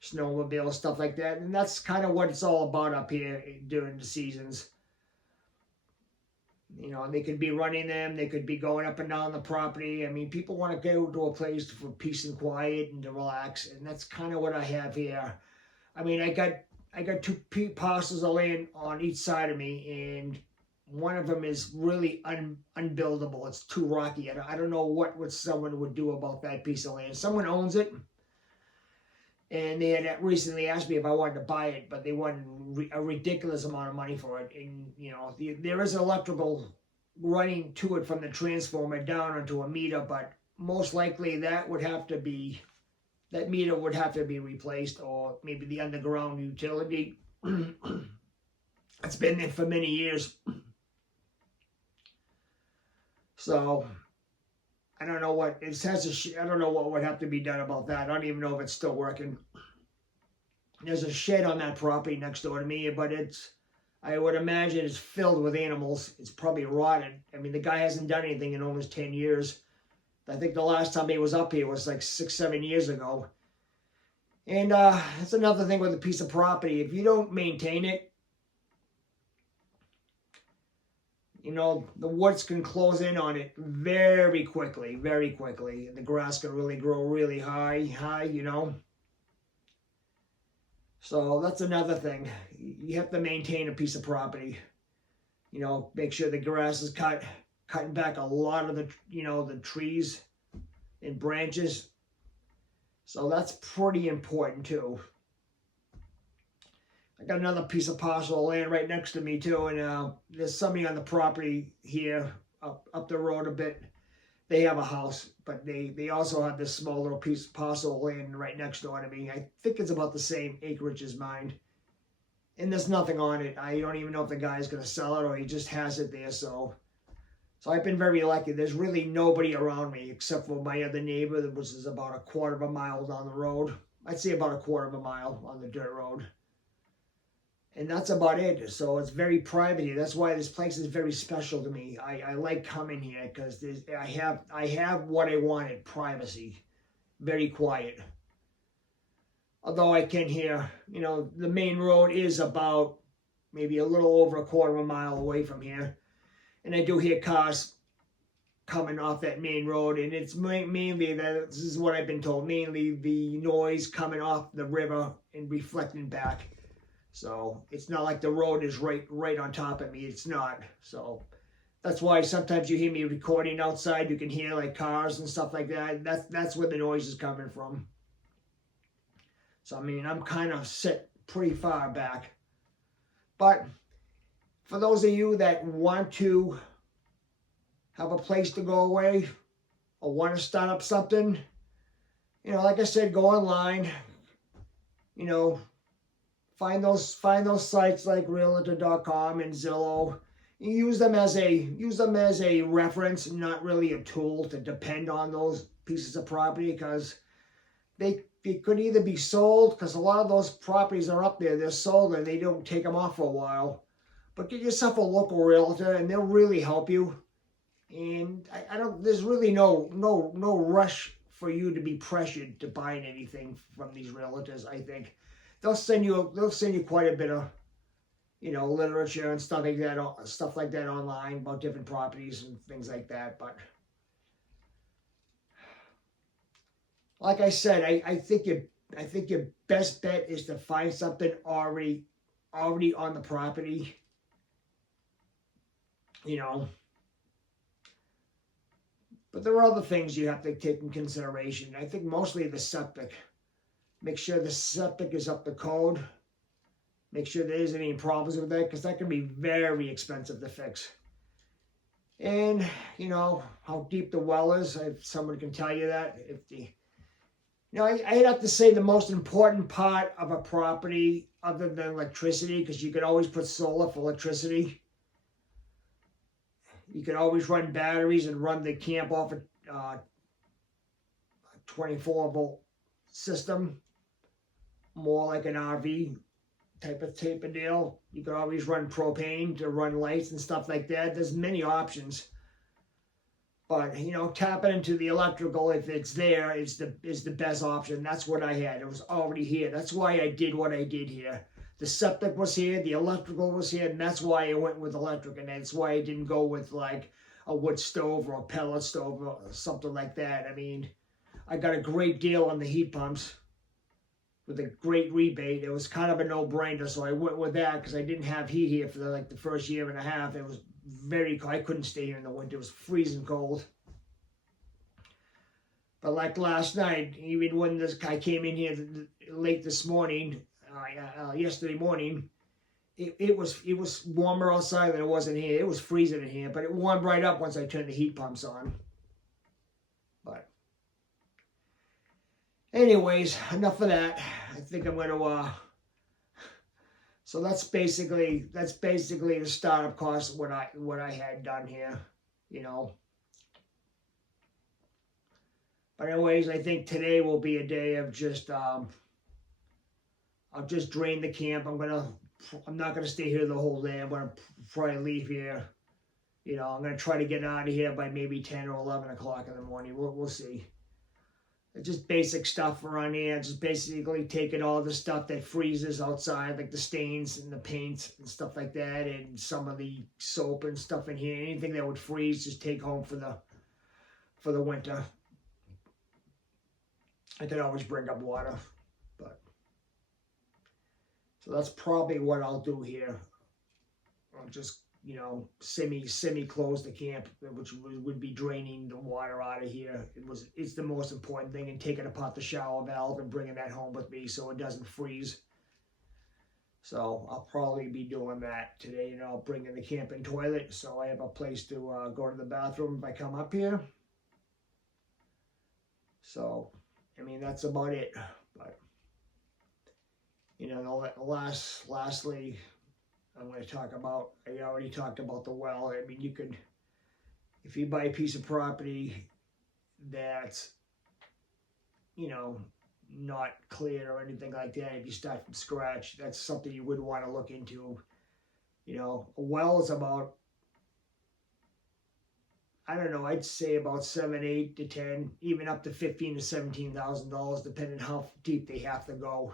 snowmobiles, stuff like that. And that's kind of what it's all about up here during the seasons. You know, they could be running them. They could be going up and down the property. I mean, people want to go to a place for peace and quiet and to relax, and that's kind of what I have here. I mean, I got two parcels of land on each side of me, and one of them is really unbuildable. It's too rocky. I don't know what someone would do about that piece of land. Someone owns it, and they had recently asked me if I wanted to buy it, but they wanted a ridiculous amount of money for it. And, you know, there is electrical running to it from the transformer down onto a meter, but most likely that meter would have to be replaced, or maybe the underground utility. It's been there for many years. So I don't know what it has. I don't know what would have to be done about that. I don't even know if it's still working. There's a shed on that property next door to me, but I would imagine it's filled with animals. It's probably rotted. I mean, the guy hasn't done anything in almost 10 years. I think the last time he was up here was like 6-7 years ago. And that's another thing with a piece of property. If you don't maintain it, you know, the woods can close in on it very quickly, very quickly. And the grass can really grow really high, you know. So that's another thing. You have to maintain a piece of property. You know, make sure the grass is cutting back a lot of the, you know, the trees and branches. So that's pretty important too. I got another piece of parcel of land right next to me too, and there's somebody on the property here up the road a bit. They have a house, but they also have this small little piece of parcel of land right next door to me. I think it's about the same acreage as mine. And there's nothing on it. I don't even know if the guy's gonna sell it or he just has it there. So I've been very lucky. There's really nobody around me except for my other neighbor, which is about a quarter of a mile down the road. I'd say about a quarter of a mile on the dirt road. And that's about it. So it's very private here. That's why this place is very special to me. I like coming here because I have what I wanted: privacy, very quiet. Although I can hear, you know, the main road is about maybe a little over a quarter of a mile away from here, and I do hear cars coming off that main road, and it's mainly that, this is what I've been told, mainly the noise coming off the river and reflecting back. So it's not like the road is right on top of me. It's not. So that's why sometimes you hear me recording outside. You can hear like cars and stuff like that. That's where the noise is coming from. So I mean, I'm kind of set pretty far back. But for those of you that want to have a place to go away or want to start up something, you know, like I said, go online. You know, find those sites like Realtor.com and Zillow. Use them as a reference, not really a tool to depend on those pieces of property, because they could either be sold, because a lot of those properties are up there, they're sold and they don't take them off for a while. But get yourself a local realtor and they'll really help you. And I don't, there's really no rush for you to be pressured to buying anything from these realtors. I think they'll send you quite a bit of, you know, literature and stuff like that online about different properties and things like that. But like I said, I think your best bet is to find something already on the property. You know. But there are other things you have to take in consideration. I think mostly the septic. Make sure the septic is up to code. Make sure there isn't any problems with that, because that can be very expensive to fix. And, you know, how deep the well is. If someone can tell you that. You know, I'd have to say the most important part of a property, other than electricity, because you could always put solar for electricity. You could always run batteries and run the camp off a 24-volt system, more like an RV type of deal. You could always run propane to run lights and stuff like that. There's many options. But, you know, tapping into the electrical, if it's there, is the best option. That's what I had. It was already here. That's why I did what I did here. The septic was here, the electrical was here, and that's why I went with electric, and that's why I didn't go with like a wood stove or a pellet stove or something like that. I mean, I got a great deal on the heat pumps with a great rebate. It was kind of a no-brainer, so I went with that because I didn't have heat here for like the first year and a half. It was very cold. I couldn't stay here in the winter. It was freezing cold. But like last night, even when this guy came in here late this morning, yesterday morning, it was warmer outside than it was in here. It was freezing in here, but it warmed right up once I turned the heat pumps on. But anyways, enough of that. I think I'm gonna so that's basically the startup cost, what I had done here, you know. But anyways, I think today will be a day of just I'll just drain the camp. I'm not gonna stay here the whole day. I'm gonna probably leave here. You know, I'm gonna try to get out of here by maybe 10 or 11 o'clock in the morning. We'll see. It's just basic stuff around here. Just basically taking all the stuff that freezes outside, like the stains and the paint and stuff like that, and some of the soap and stuff in here. Anything that would freeze, just take home for the winter. I could always bring up water, but So that's probably what I'll do here. I'll just, semi close the camp, which would be draining the water out of here. It's the most important thing, and taking apart the shower valve and bringing that home with me so it doesn't freeze. So I'll probably be doing that today, and I'll bring in the camping toilet so I have a place to go to the bathroom if I come up here. So, I mean, that's about it. But, lastly, I'm going to talk about, I already talked about the well. I mean, you could, if you buy a piece of property that's, not cleared or anything like that, if you start from scratch, that's something you would want to look into. A well is about, I don't know, I'd say about 7, 8 to 10, even up to $15,000 to $17,000, depending how deep they have to go.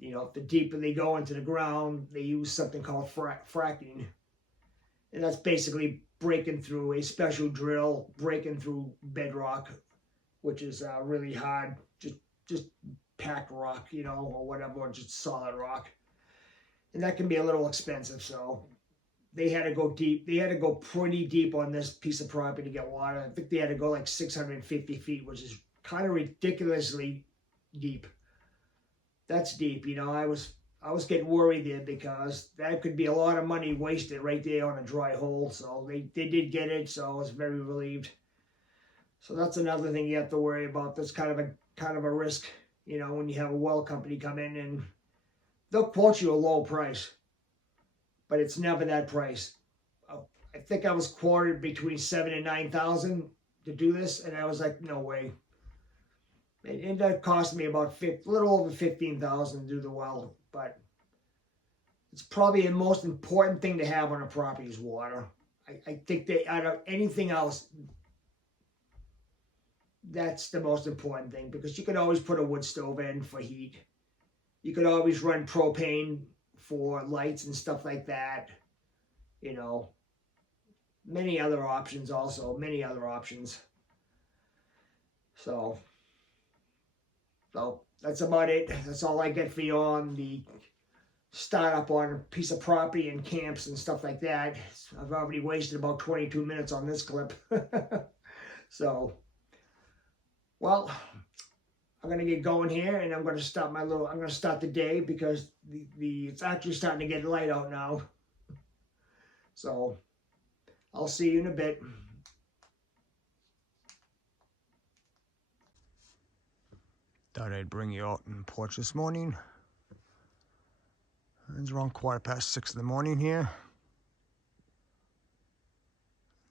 The deeper they go into the ground, they use something called fracking. And that's basically breaking through a special drill, breaking through bedrock, which is really hard, just packed rock, or whatever, or just solid rock. And that can be a little expensive, so they had to go deep. They had to go pretty deep on this piece of property to get water. I think they had to go like 650 feet, which is kind of ridiculously deep. That's deep, I was getting worried there because that could be a lot of money wasted right there on a dry hole. So they did get it, so I was very relieved. So that's another thing you have to worry about. That's kind of a risk, when you have a well company come in, and they'll quote you a low price, but it's never that price. I think I was quoted between 7,000 and 9,000 to do this, and I was like, no way. It ended up costing me about a little over 15,000 to do the well, but it's probably the most important thing to have on a property is water. I think that out of anything else, that's the most important thing, because you could always put a wood stove in for heat. You could always run propane for lights and stuff like that. Many other options also, many other options. So that's about it. That's all I get for you on the startup on a piece of property and camps and stuff like that. I've already wasted about 22 minutes on this clip. So, well, I'm gonna get going here, and I'm gonna start the day, because it's actually starting to get light out now. So I'll see you in a bit. Thought I'd bring you out on the porch this morning. It's around 6:15 in the morning here.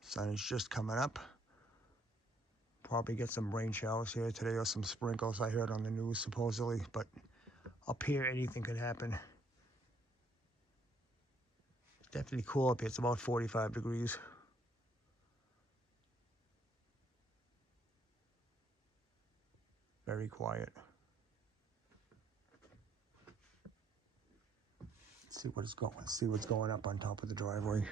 Sun is just coming up. Probably get some rain showers here today, or some sprinkles, I heard on the news supposedly, but up here anything could happen. It's definitely cool up here. It's about 45 degrees. Very quiet. Let's see what's going up on top of the driveway.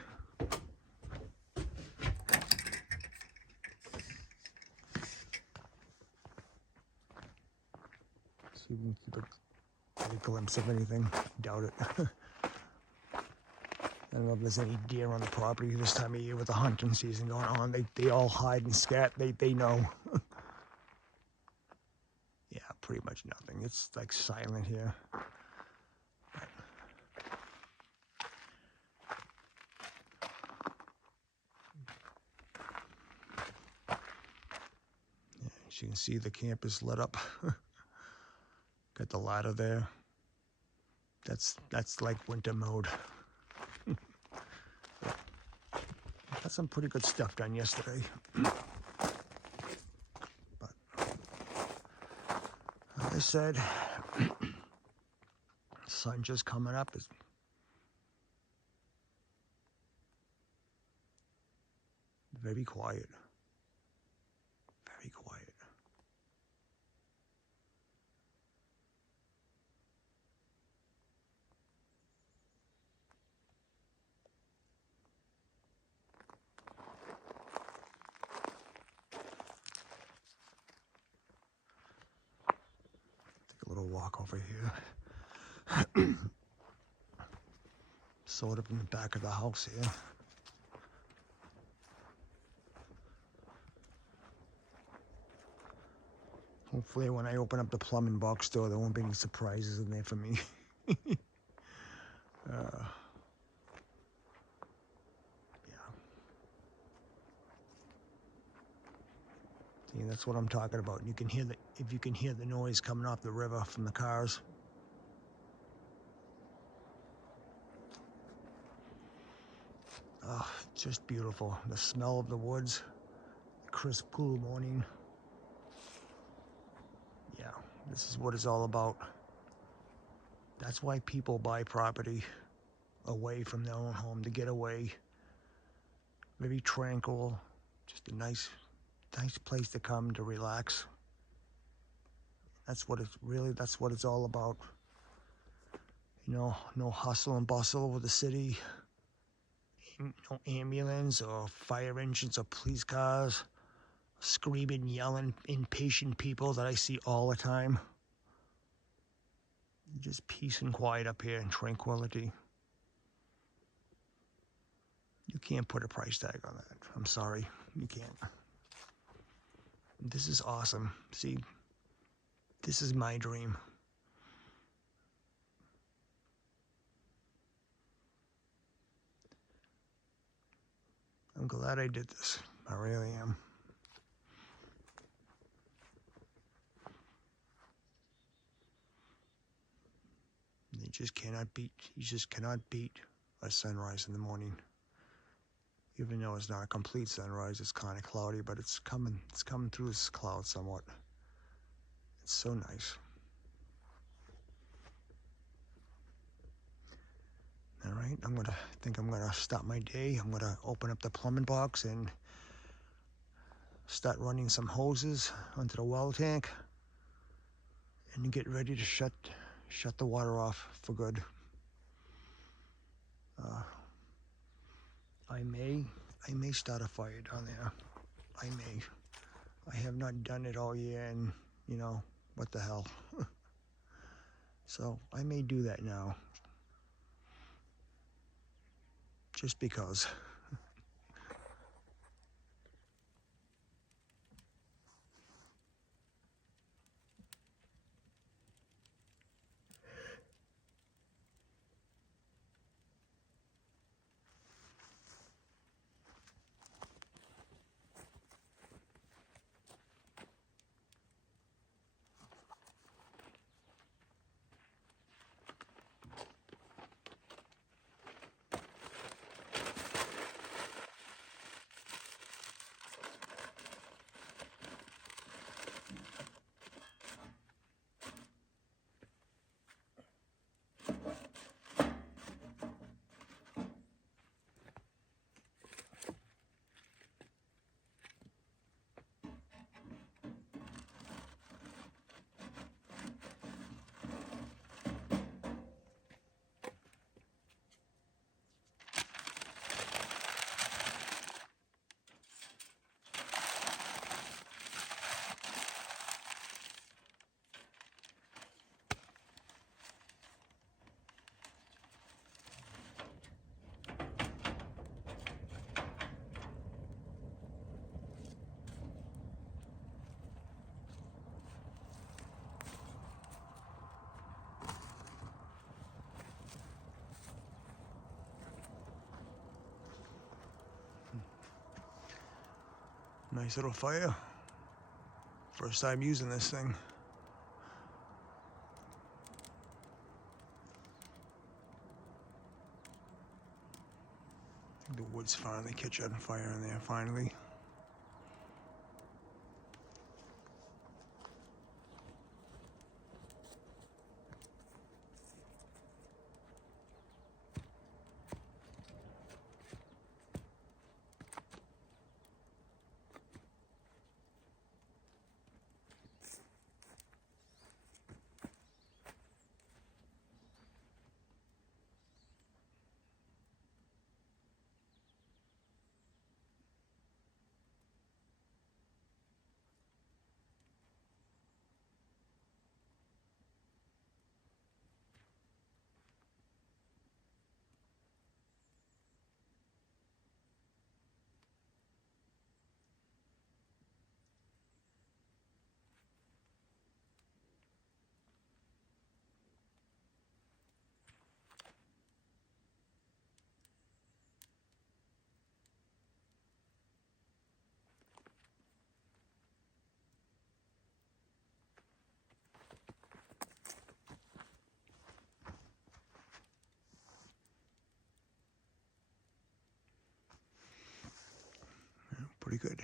See if we can keep a glimpse of anything. Doubt it. I don't know if there's any deer on the property this time of year with the hunting season going on. They all hide and scat. They know. Yeah, pretty much nothing. It's like silent here. Yeah, as you can see, the camp is lit up. Got the ladder there. That's like winter mode. Got some pretty good stuff done yesterday. But like I said, sun just coming up. It's very quiet. Very quiet. Take a little walk over here. sort of in the back of the house here. Hopefully when I open up the plumbing box store, there won't be any surprises in there for me. Yeah. See, that's what I'm talking about. You can hear if you can hear the noise coming off the river from the cars. Oh, just beautiful. The smell of the woods, the crisp, cool morning. Yeah, this is what it's all about. That's why people buy property away from their own home, to get away. Very tranquil, just a nice place to come to relax. That's what it's all about. You know, no hustle and bustle with the city. No ambulance or fire engines or police cars. Screaming, yelling, impatient people that I see all the time. Just peace and quiet up here and tranquility. You can't put a price tag on that. I'm sorry, you can't. This is awesome. See, this is my dream. I'm glad I did this. I really am. You just cannot beat a sunrise in the morning. Even though it's not a complete sunrise, it's kind of cloudy, but it's coming through this cloud somewhat. It's so nice. All right, I think I'm gonna start my day. I'm gonna open up the plumbing box and start running some hoses onto the well tank and get ready to shut the water off for good. I may start a fire down there. I may. I have not done it all year, and you know, what the hell. So I may do that now. Just because. Nice little fire. First time using this thing. I think the wood's finally catch on fire in there, finally. pretty good.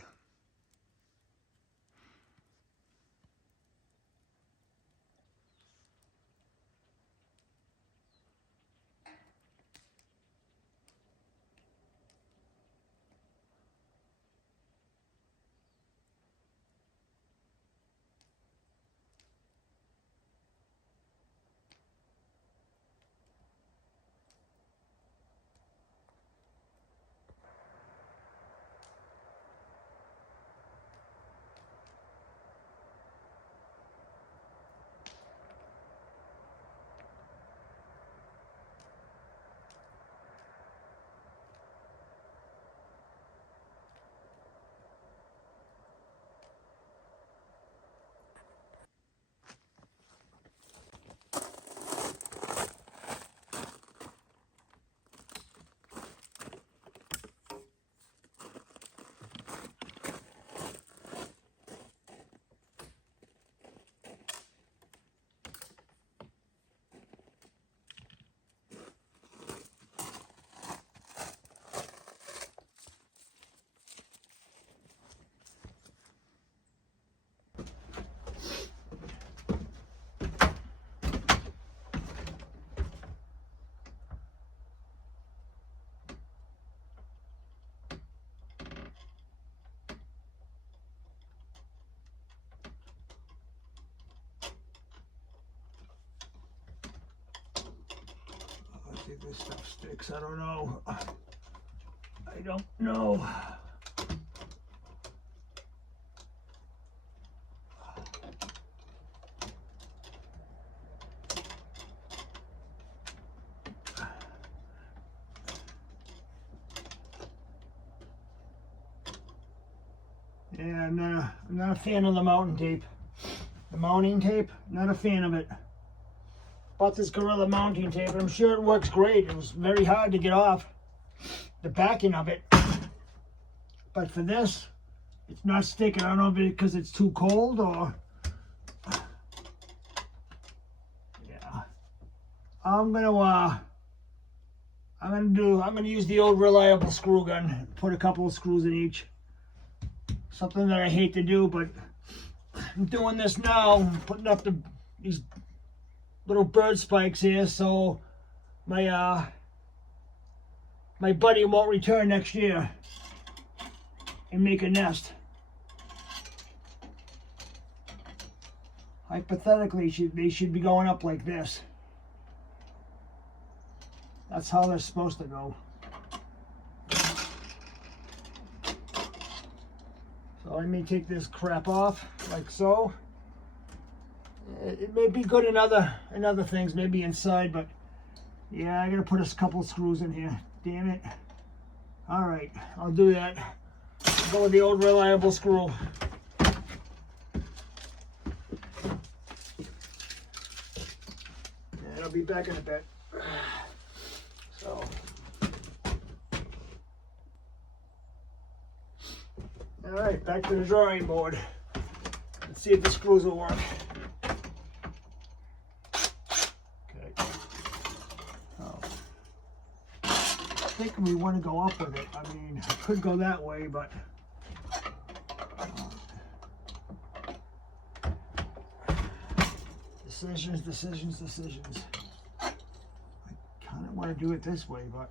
I think this stuff sticks. I don't know. I don't know. Yeah, I'm not a fan of the mounting tape. The mounting tape, not a fan of it. Bought this Gorilla mounting tape, and I'm sure it works great. It was very hard to get off the backing of it. But for this, it's not sticking. I don't know if it's because it's too cold or... Yeah. I'm gonna use the old reliable screw gun. Put a couple of screws in each. Something that I hate to do, but I'm doing this now. I'm putting up these little bird spikes here, so my buddy won't return next year and make a nest. Hypothetically, they should be going up like this. That's how they're supposed to go. So let me take this crap off, like so. It may be good in other things, maybe inside, but yeah, I gotta put a couple of screws in here. Damn it. All right, I'll do that. I'll go with the old reliable screw. And I'll be back in a bit. So. All right, back to the drawing board. Let's see if the screws will work. I think we want to go up with it. I mean, I could go that way, but decisions. I kind of want to do it this way, but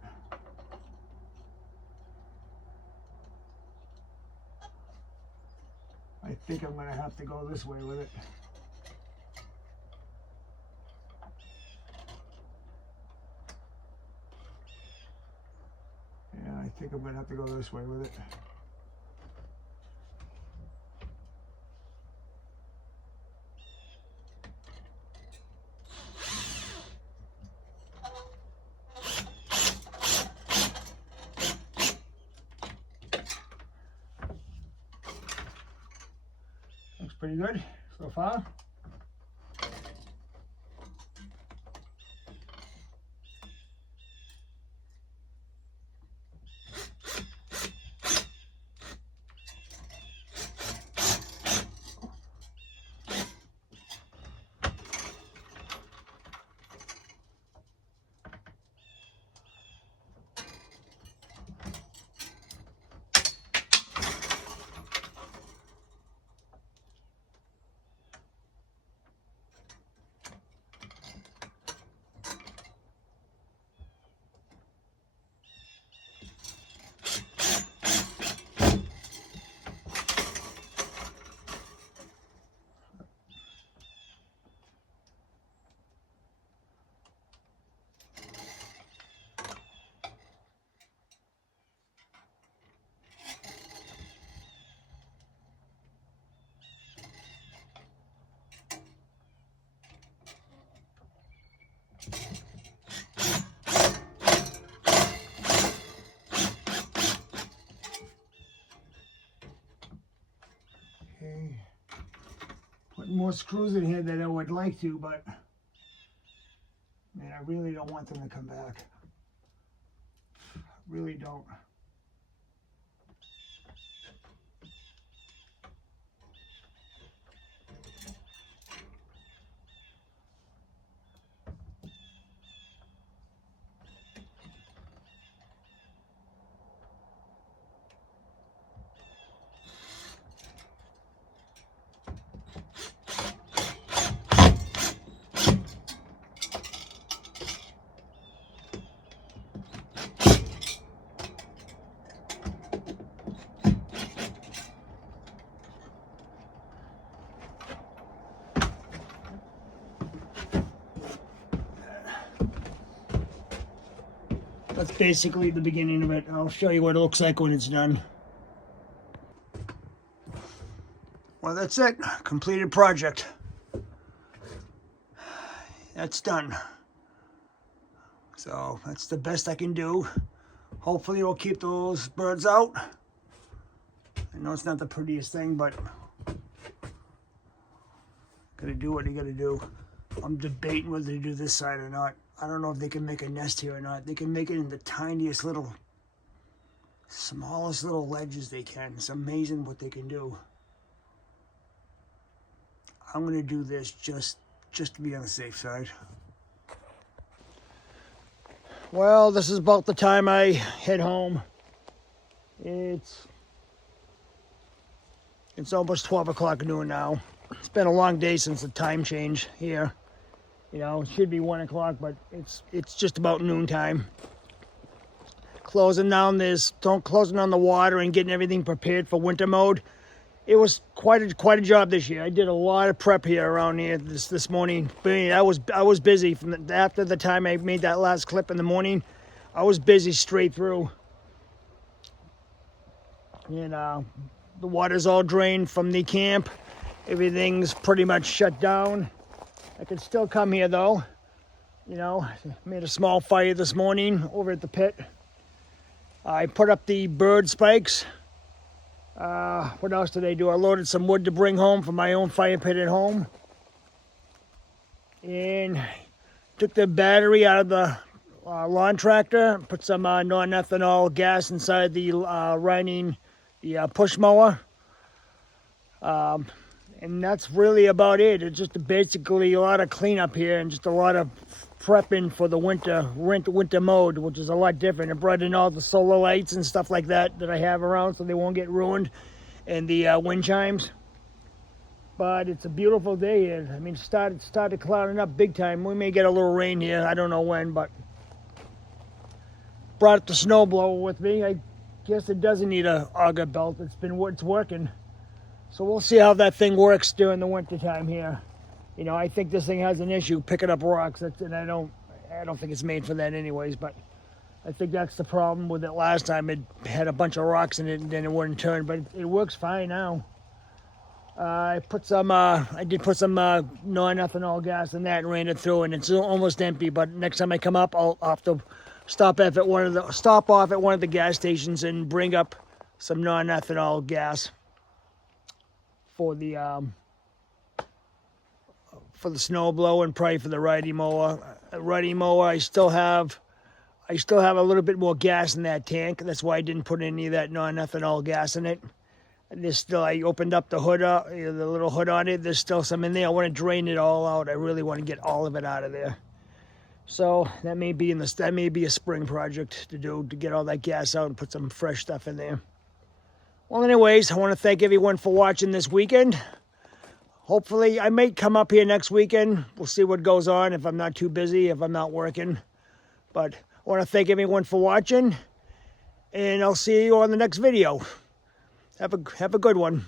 I think I'm going to have to go this way with it. I think I'm going to have to go this way with it. Looks pretty good so far. more screws in here than I would like to, but man, I really don't want them to come back. Really don't. That's basically the beginning of it. I'll show you what it looks like when it's done. Well, that's it. Completed project. That's done. So that's the best I can do. Hopefully it'll keep those birds out. I know it's not the prettiest thing, but gotta do what you gotta do. I'm debating whether to do this side or not. I don't know if they can make a nest here or not. They can make it in the tiniest little, smallest little ledges they can. It's amazing what they can do. I'm gonna do this just to be on the safe side. Well, this is about the time I head home. It's almost 12 o'clock noon now. It's been a long day since the time change here. You know, it should be 1 o'clock, but it's just about noontime. Closing down the water and getting everything prepared for winter mode. It was quite a job this year. I did a lot of prep here around here this morning. I was busy after the time I made that last clip in the morning. I was busy straight through. And the water's all drained from the camp. Everything's pretty much shut down. I can still come here though. You know, made a small fire this morning over at the pit. I put up the bird spikes. What else did I do? I loaded some wood to bring home from my own fire pit at home. And took the battery out of the lawn tractor, put some non-ethanol gas inside the push mower. And that's really about it. It's just basically a lot of cleanup here and just a lot of prepping for the winter mode, which is a lot different. I brought in all the solar lights and stuff like that I have around so they won't get ruined, and the wind chimes. But it's a beautiful day here. I mean, it started clouding up big time. We may get a little rain here. I don't know when, but brought the snowblower with me. I guess it doesn't need a auger belt. It's working. So we'll see how that thing works during the winter time here. You know, I think this thing has an issue picking up rocks, and I don't think it's made for that anyways, but I think that's the problem with it last time. It had a bunch of rocks in it and then it wouldn't turn, but it works fine now. I did put some non-ethanol gas in that and ran it through, and it's almost empty, but next time I come up, I'll have to stop off at one of the gas stations and bring up some non-ethanol gas for the snow blower and probably for the riding mower. I still have a little bit more gas in that tank. That's why I didn't put any of that non-ethanol gas in it. There's still, I opened up the hood, the little hood on it. There's still some in there. I want to drain it all out. I really want to get all of it out of there. So that may be a spring project to do, to get all that gas out and put some fresh stuff in there. Well, anyways, I want to thank everyone for watching this weekend. Hopefully, I may come up here next weekend. We'll see what goes on, if I'm not too busy, if I'm not working. But I want to thank everyone for watching, and I'll see you on the next video. Have a good one.